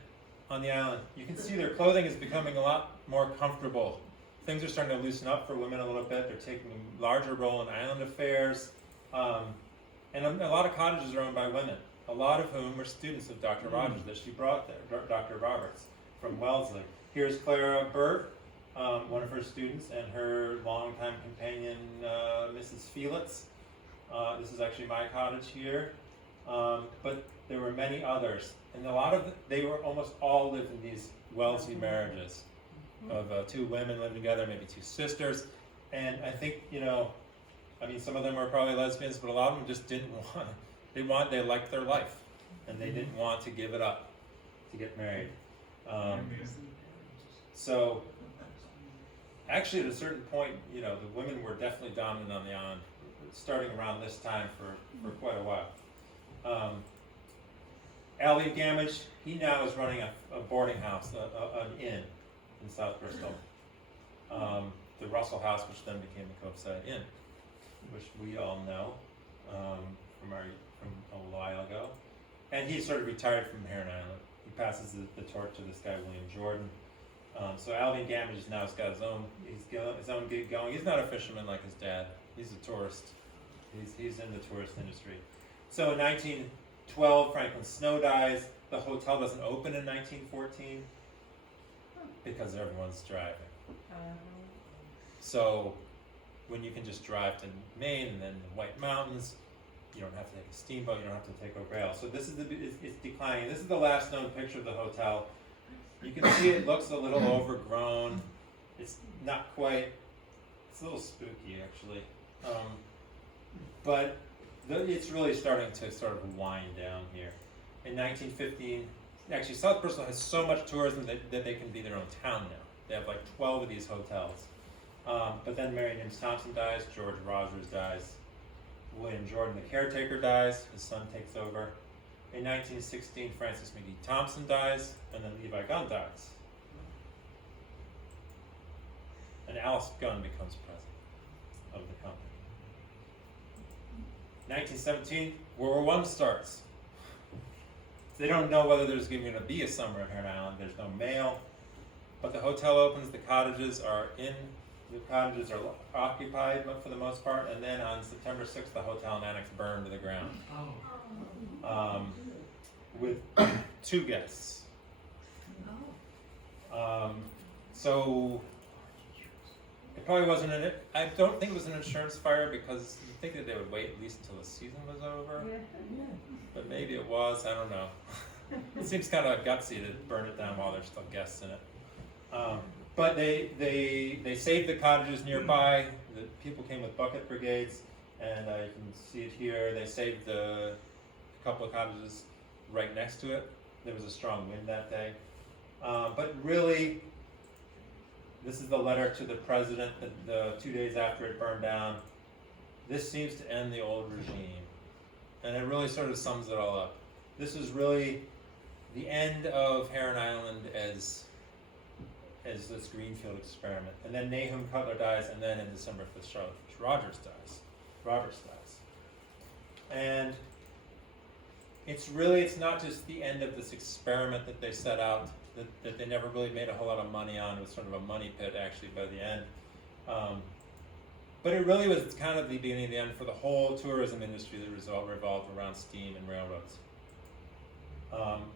on the island. You can see their clothing is becoming a lot more comfortable. Things are starting to loosen up for women a little bit. They're taking a larger role in island affairs. And a lot of cottages are owned by women, a lot of whom were students of Dr. Rogers that she brought there, Dr. Roberts from Wellesley. Here's Clara Burt, one of her students, and her longtime companion, Mrs. Felix. This is actually my cottage here. But there were many others, and they were almost all lived in these Wellesley marriages of two women living together, maybe two sisters. And I think, some of them were probably lesbians, but a lot of them just didn't want, they liked their life, and they didn't want to give it up to get married. So, actually at a certain point, the women were definitely dominant on the island, starting around this time for quite a while. Elliot Gamage, he now is running a boarding house, an inn in South Bristol. The Russell House, which then became the Copeside Inn, which we all know from a while ago. And he sort of retired from Heron Island. He passes the torch to this guy, William Jordan. So Alvin Gamage has now got his own gig going. He's not a fisherman like his dad. He's a tourist. He's in the tourist industry. So in 1912, Franklin Snow dies. The hotel doesn't open in 1914 because everyone's driving. So when you can just drive to Maine and then the White Mountains, you don't have to take a steamboat, you don't have to take a rail. So this is it's declining. This is the last known picture of the hotel. You can see it looks a little overgrown. It's not quite, it's a little spooky actually. But it's really starting to sort of wind down here. In 1915, actually South Bristol has so much tourism that they can be their own town now. They have like 12 of these hotels. But then Mary Nims Thompson dies, George Rogers dies, William Jordan, the caretaker, dies, his son takes over. In 1916, Francis McGee Thompson dies, and then Levi Gunn dies. And Alice Gunn becomes president of the company. 1917, World War I starts. They don't know whether there's going to be a summer at Heron Island. There's no mail, but the hotel opens. The cottages are occupied for the most part, and then on September 6th, the hotel and annex burned to the ground. With 2 guests. So it probably wasn't I don't think it was an insurance fire because you think that they would wait at least until the season was over. But maybe it was, I don't know. It seems kind of gutsy to burn it down while there's still guests in it. but they saved the cottages nearby. The people came with bucket brigades, and you can see it here. They saved a couple of cottages right next to it. There was a strong wind that day. But really, this is the letter to the president the 2 days after it burned down. This seems to end the old regime. And it really sort of sums it all up. This is really the end of Heron Island as this Greenfield experiment. And then Nahum Cutler dies, and then in December 5th, Charlotte Roberts dies. And it's not just the end of this experiment that they set out, that they never really made a whole lot of money on. It was sort of a money pit actually by the end. But it really was kind of the beginning of the end for the whole tourism industry that revolved around steam and railroads.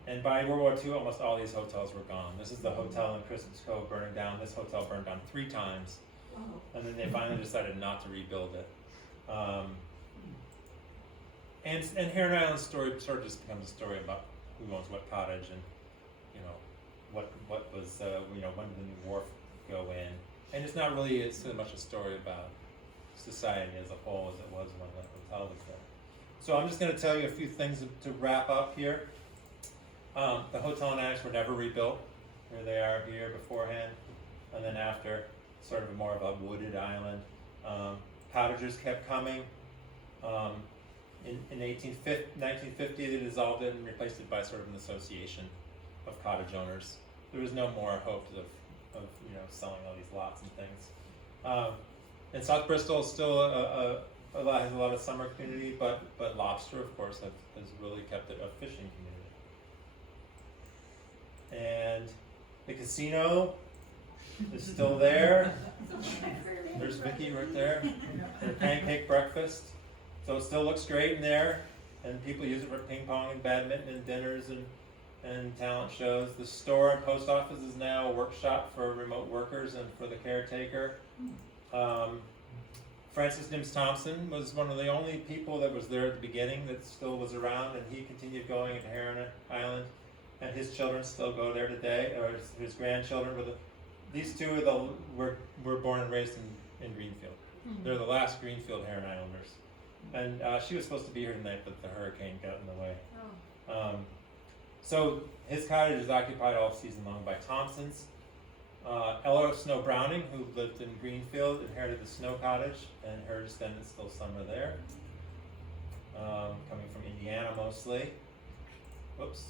And by World War II, almost all these hotels were gone. This is the hotel in Christmas Cove burning down. This hotel burned down 3 times. And then they finally decided not to rebuild it. And Heron Island's story sort of just becomes a story about who owns what cottage and, what was, when did the new wharf go in. And it's not really so much a story about society as a whole as it was when the hotel was there. So I'm just going to tell you a few things to wrap up here. The hotel and annex were never rebuilt. Here they are here beforehand, and then after, sort of more of a wooded island. Cottagers kept coming. In 1950, they dissolved it and replaced it by sort of an association of cottage owners. There was no more hope of selling all these lots and things. And South Bristol is still has a lot of summer community, but lobster, of course, has really kept it a fishing community. And the casino is still there. There's Vicky right there. Their pancake breakfast. So it still looks great in there, and people use it for ping pong and badminton and dinners and talent shows. The store and post office is now a workshop for remote workers and for the caretaker. Francis Nims Thompson was one of the only people that was there at the beginning that still was around, and he continued going at Heron Island, and his children still go there today, or his grandchildren. These two were born and raised in Greenfield. Mm-hmm. They're the last Greenfield Heron Islanders. And she was supposed to be here tonight, but the hurricane got in the way. Oh. So his cottage is occupied all season long by Thompsons. Ella Snow Browning, who lived in Greenfield, inherited the Snow Cottage, and her descendants still some are there. Coming from Indiana mostly. Whoops.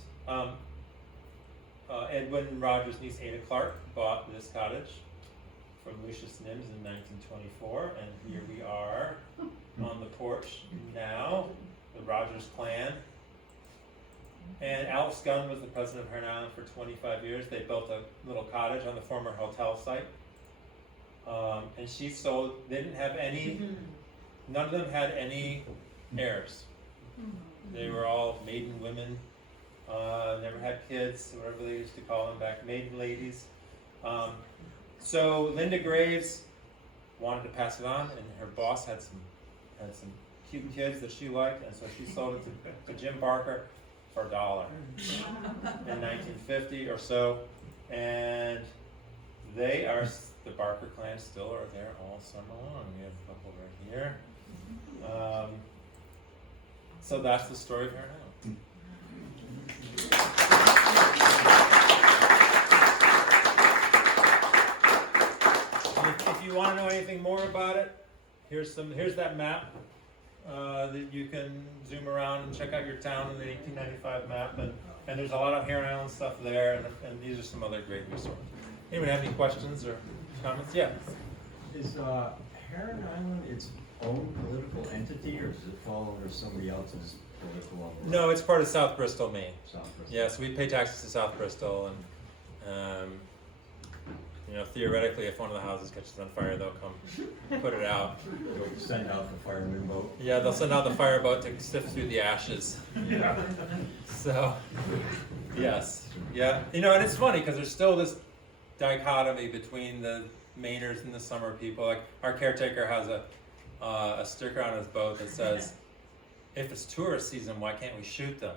Edwin Rogers' niece Ada Clark bought this cottage from Lucius Nims in 1924, and here we are on the porch now, the Rogers clan. And Alice Gunn was the president of Heron Island for 25 years. They built a little cottage on the former hotel site. And she sold, they didn't have any, none of them had any heirs. They were all maiden women, never had kids, whatever they used to call them back, maiden ladies. So Linda Graves wanted to pass it on, and her boss had some cute kids that she liked, and so she sold it to Jim Barker for $1 in 1950 or so, and they are, the Barker clan still are there all summer long. We have a couple right here. So that's the story of Heron Island. If you want to know anything more about it, here's that map that you can zoom around and check out your town in the 1895 map, and there's a lot of Heron Island stuff there, and these are some other great resources. Anyone have any questions or comments? Yeah. Is Heron Island its own political entity, or does it fall under somebody else's political umbrella? No, it's part of South Bristol, Maine. South Bristol. Yeah, so we pay taxes to South Bristol, and theoretically, if one of the houses catches on fire, they'll come put it out. You'll send out the fireman boat. Yeah, they'll send out the fireboat to sift through the ashes. Yeah. So, yes, yeah, and it's funny because there's still this dichotomy between the Mainers and the summer people. Like our caretaker has a sticker on his boat that says, "If it's tourist season, why can't we shoot them?"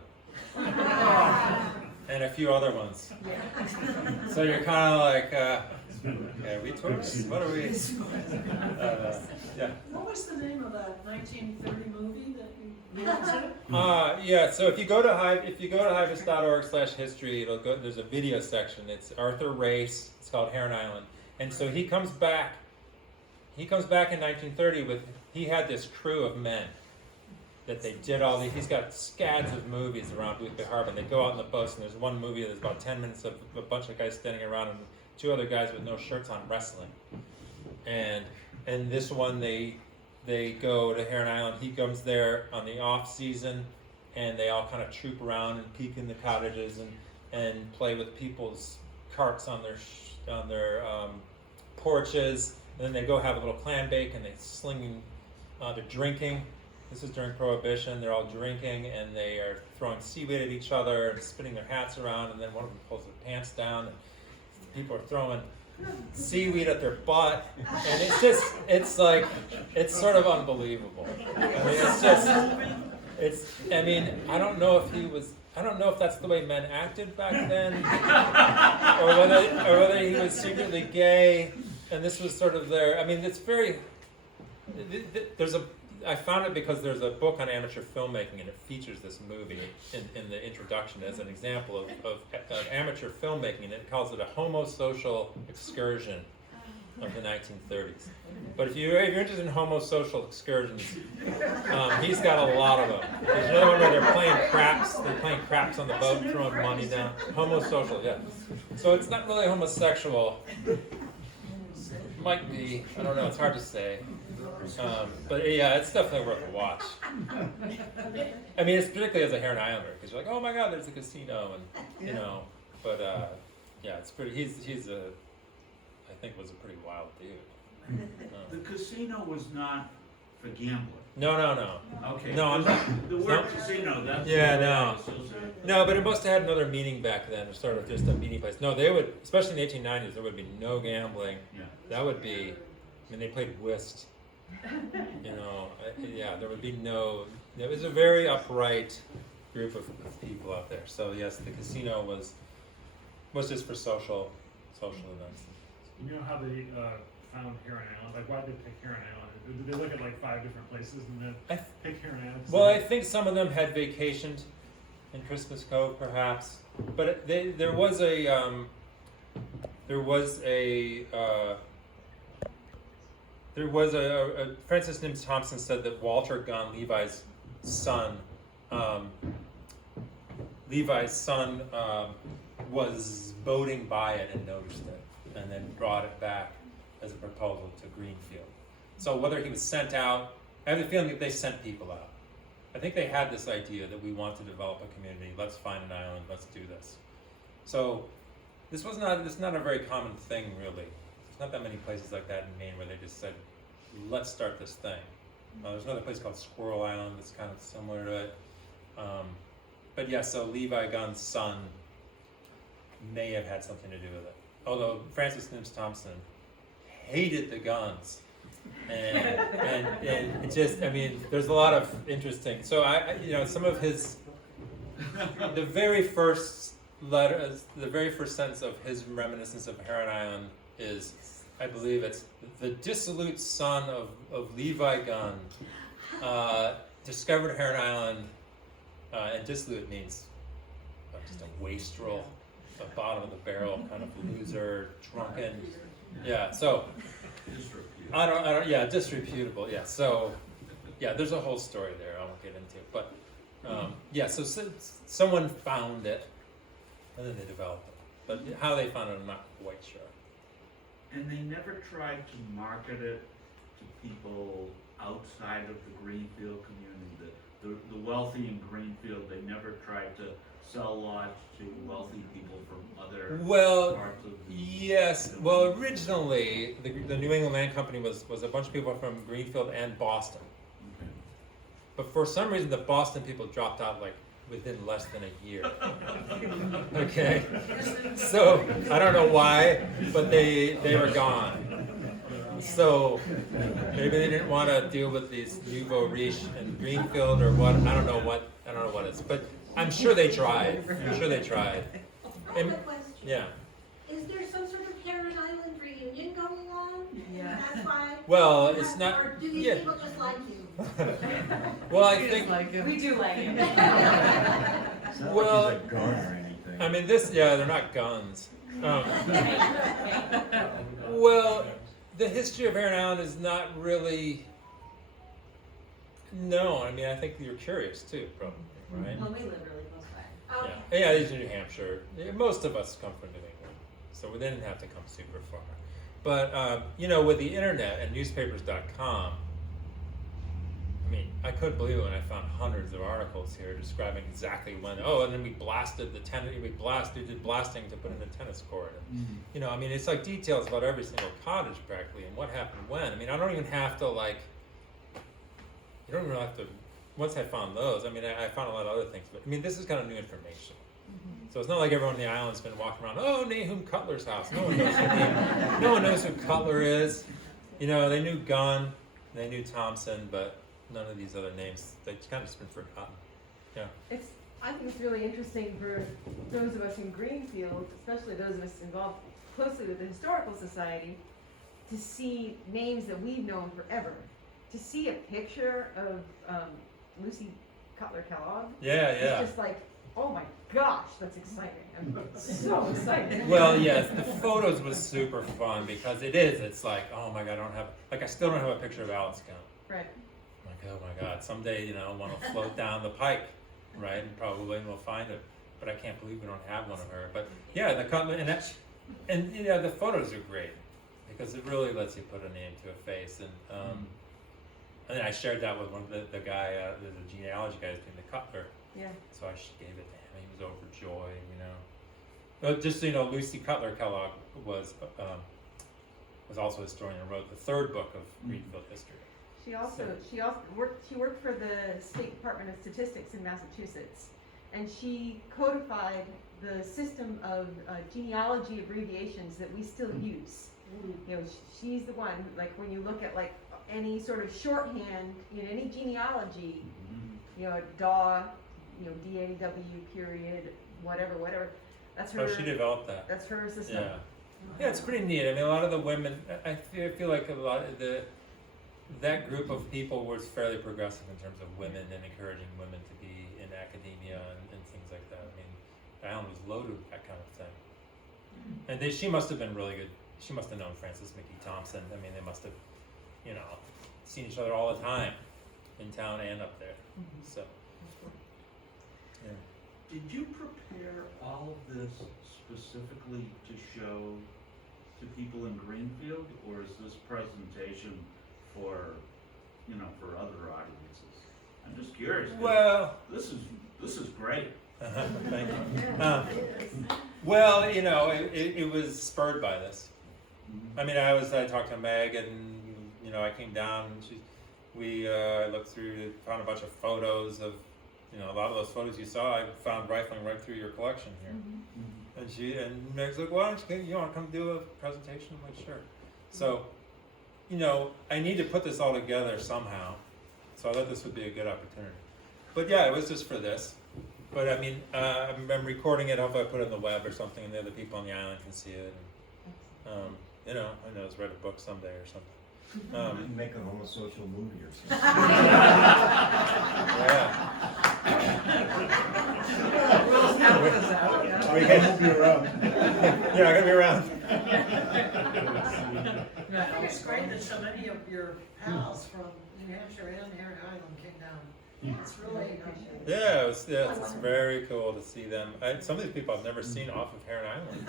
and a few other ones. So you're kind of like, are we tourists? What are we? Yeah. What was the name of that 1930 movie that you visited? Yeah. So if you go to HIVIS.org/history, it'll go. There's a video section. It's Arthur Race. It's called Heron Island, and so he comes back. He comes back in 1930 with. He had this crew of men that they did all these. He's got scads of movies around Boothby Harbor. And they go out in the boats, and there's one movie that's about 10 minutes of a bunch of guys standing around and two other guys with no shirts on wrestling. And this one, they go to Heron Island. He comes there on the off season, and they all kind of troop around and peek in the cottages and play with people's carts on their porches. And then they go have a little clam bake, and they're drinking. This is during Prohibition. They're all drinking, and they are throwing seaweed at each other and spinning their hats around, and then one of them pulls their pants down, and people are throwing seaweed at their butt, and it's sort of unbelievable. I mean, I don't know if that's the way men acted back then, or whether he was secretly gay, and this was sort of I mean, it's very, I found it because there's a book on amateur filmmaking, and it features this movie in the introduction as an example of amateur filmmaking, and it calls it a homosocial excursion of the 1930s. But if you're interested in homosocial excursions, he's got a lot of them. There's another one where they're playing craps on the boat, throwing money down. Homosocial, yeah. So it's not really homosexual. Might be, I don't know, it's hard to say. But yeah, it's definitely worth a watch. I mean, it's particularly as a Heron Islander, because you're like, oh my God, there's a casino, and But yeah, it's pretty. I think was a pretty wild dude. The casino was not for gambling. No. Okay. No, I'm not. The word casino. That's Yeah, the way no. I associate. No, but it must have had another meaning back then, sort of just a meeting place. No, they would, especially in the 1890s, there would be no gambling. Yeah. That would be, I mean, they played whist. There would be no. It was a very upright group of people out there. So yes, the casino was just for social events. You know how they found Heron Island? Like, why did they pick Heron Island? Did they look at like 5 different places and then pick Heron Island? Well, I think some of them had vacationed in Christmas Cove, perhaps, but there was a Francis Nims Thompson said that Walter Gunn, Levi's son, was boating by it and noticed it, and then brought it back as a proposal to Greenfield. So whether he was sent out, I have the feeling that they sent people out. I think they had this idea that we want to develop a community. Let's find an island. Let's do this. So this is not a very common thing, really. There's not that many places like that in Maine where they just said, let's start this thing. There's another place called Squirrel Island that's kind of similar to it. But yeah, so Levi Gunn's son may have had something to do with it. Although Francis Nims Thompson hated the Guns. And it just, I mean, there's a lot of interesting. So some of his, the very first sentence of his reminiscence of Heron Island is, I believe it's the dissolute son of Levi Gunn discovered Heron Island, and dissolute means just a wastrel, a bottom of the barrel kind of loser, drunken. Yeah, so disreputable. Yeah, so yeah, there's a whole story there I won't get into, but so someone found it, and then they developed it. But how they found it, I'm not quite sure. And they never tried to market it to people outside of the Greenfield community. The wealthy in Greenfield, they never tried to sell lots to wealthy people from other parts of the yes. Well, originally, the New England Land Company was a bunch of people from Greenfield and Boston. Okay. But for some reason, the Boston people dropped out like within less than a year. Okay. So, I don't know why, but they were gone. So, maybe they didn't want to deal with these nouveau riche in Greenfield or what, I don't know what it is. But I'm sure they tried. I'm sure they tried. I have a question. Yeah. Is there some sort of Heron Island reunion going on? Yeah. That's why? Well, it's not. Or do these Yeah. people just like you? Well, I Just think. like him. We do like him. It's not Well, like he's a gun or anything. I mean, they're not guns. Well, the history of Heron Island is not really known. I mean, I think you're curious too, probably, right? Well, we live really close by. Okay. Yeah, these are New Hampshire. Yeah, most of us come from New England, so we didn't have to come super far. But with the internet and newspapers.com, I mean, I couldn't believe it when I found hundreds of articles here describing exactly when. Oh, and then we blasted the tennis. We did blasting to put in the tennis court. And, I mean, it's like details about every single cottage practically and what happened when. I mean, I don't even have to like. You don't even have to. Once I found those, I mean, I found a lot of other things. But I mean, this is kind of new information. So it's not like everyone in the island's been walking around. Oh, Nahum Cutler's house. No one knows who no one knows who Cutler is. They knew Gunn, they knew Thompson, but none of these other names. They kind of just been forgotten. Yeah. I think it's really interesting for those of us in Greenfield, especially those of us involved closely with the Historical Society, to see names that we've known forever. To see a picture of Lucy Cutler Kellogg, Yeah. it's just like, oh my gosh, that's exciting. I'm so excited. Well, yes, the photos was super fun because it's like, oh my God, I still don't have a picture of Alice Gunn. Right. I'm like, oh my God, someday, one will float down the pike, right? And probably we'll find it. But I can't believe we don't have one of her. But yeah, the Cutler, the photos are great because it really lets you put a name to a face. And then I shared that with one of the guy, there's a genealogy guy who's doing the Cutler. Yeah. So I gave it to him. He was overjoyed, But just so you know, Lucy Cutler Kellogg was also a historian and wrote the third book of Greenfield history. She also worked for the State Department of Statistics in Massachusetts, and she codified the system of genealogy abbreviations that we still use. She's the one, like when you look at like any sort of shorthand in any genealogy, DAW, DAW period, whatever. That's her. Oh, she developed that. That's her system. Yeah, it's pretty neat. I mean, a lot of the women, I feel like a lot of that group of people was fairly progressive in terms of women and encouraging women to be in academia and things like that. I mean, the island was loaded with that kind of thing. And she must have been really good. She must have known Frances Mickey Thompson. I mean, they must have, seen each other all the time in town and up there. So, yeah. Did you prepare all of this specifically to show to people in Greenfield, or is this presentation for other audiences? I'm just curious. 'Cause Well, this is great. thank you. Well, it was spurred by this. I mean, I talked to Meg, and I came down, and I looked through, found a bunch of photos of, a lot of those photos you saw, I found rifling right through your collection here. And Meg's like, why don't you want to come do a presentation? I'm like, sure. So, I need to put this all together somehow. So I thought this would be a good opportunity. But yeah, it was just for this. But I mean, I'm recording it. Hopefully I put it on the web or something, and the other people on the island can see it. And, who knows, write a book someday or something. Make a homosocial movie or something. Yeah. We'll scout this out, yeah. We can be around. Yeah, I'm gonna be around. I think it's great that so many of your pals from New Hampshire and Heron Island came down. It's really, Yeah, it's very cool to see them. Some of these people I've never seen off of Heron Island.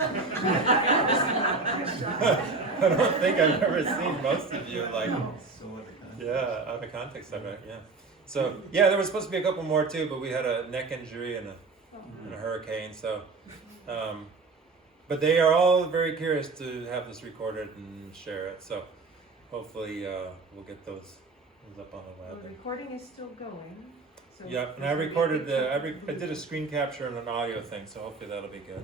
I don't think I've ever seen most of you like, out of context of it, yeah. So, yeah, there was supposed to be a couple more too, but we had a neck injury and a hurricane, so. But they are all very curious to have this recorded and share it, so hopefully we'll get those up on the web. The recording is still going. So Yeah, and I recorded I did a screen capture and an audio thing, so hopefully that'll be good.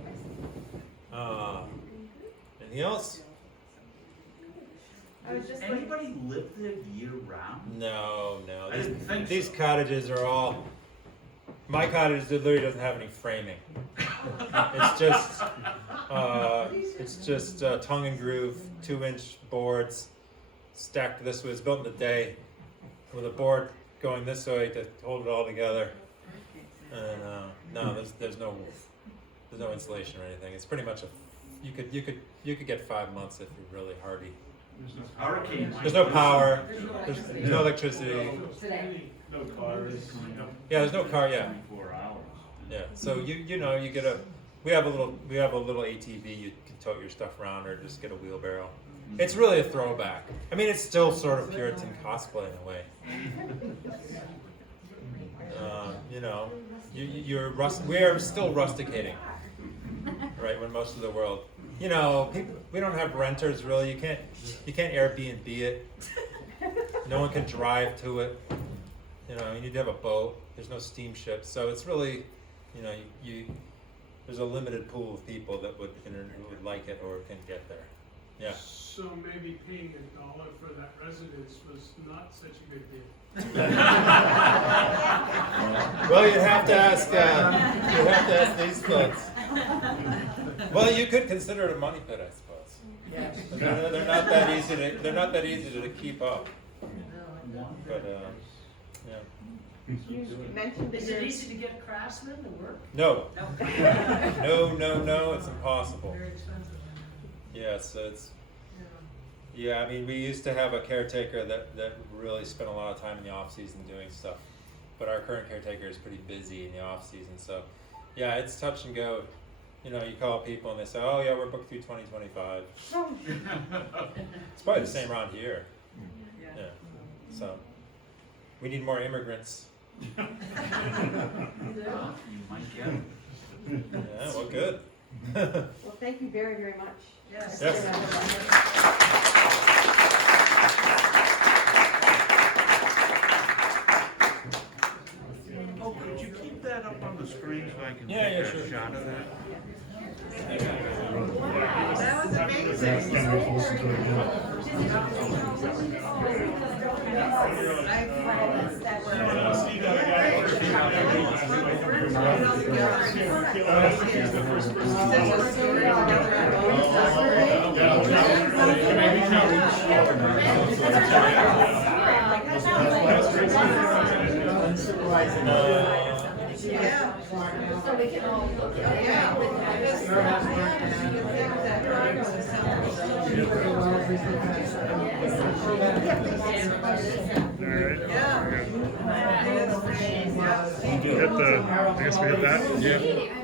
Anything else? I was just Anybody live there year round? No. I didn't think These so. cottages are all. My cottage literally doesn't have any framing. It's just tongue and groove, 2-inch boards stacked this way. It's built in a day with a board going this way to hold it all together. And no, there's no insulation or anything. It's pretty much you could get 5 months if you're really hardy. There's no Hurricane. There's no power. There's no electricity. No cars. Yeah, there's no car. Yeah. 24 hours. Yeah. So you know you get we have a little ATV you can tote your stuff around or just get a wheelbarrow. It's really a throwback. I mean, it's still sort of Puritan cosplay in a way. You know, we are still rusticating, right? When most of the world, you know, we don't have renters really. You can't Airbnb it. No one can drive to it. You know, you need to have a boat. There's no steamship, so it's really, you know, there's a limited pool of people that would like it or can get there. Yeah. So maybe paying $1 for that residence was not such a good deal. Well, you'd have to ask these folks. Well, you could consider it a money pit, I suppose. Yes. They're not that easy to keep up. But yeah. You mentioned that Is you're. it easy to get craftsmen to work? No. No, it's impossible. Very expensive. Yes, it's. Yeah. Yeah, I mean, we used to have a caretaker that really spent a lot of time in the off season doing stuff, but our current caretaker is pretty busy in the off season. So, yeah, it's touch and go. You know, you call people and they say, "Oh yeah, we're booked through 2025." It's probably the same around here. Yeah. So, we need more immigrants. You might get it. Yeah, well, good. Well, thank you very, very much. Yes. Yes. Oh, could you keep that up on the screen so I can Yeah, take sure. a shot of that? That was amazing. Yeah. So we can all look at it. Hit the, I guess we hit that? Yeah.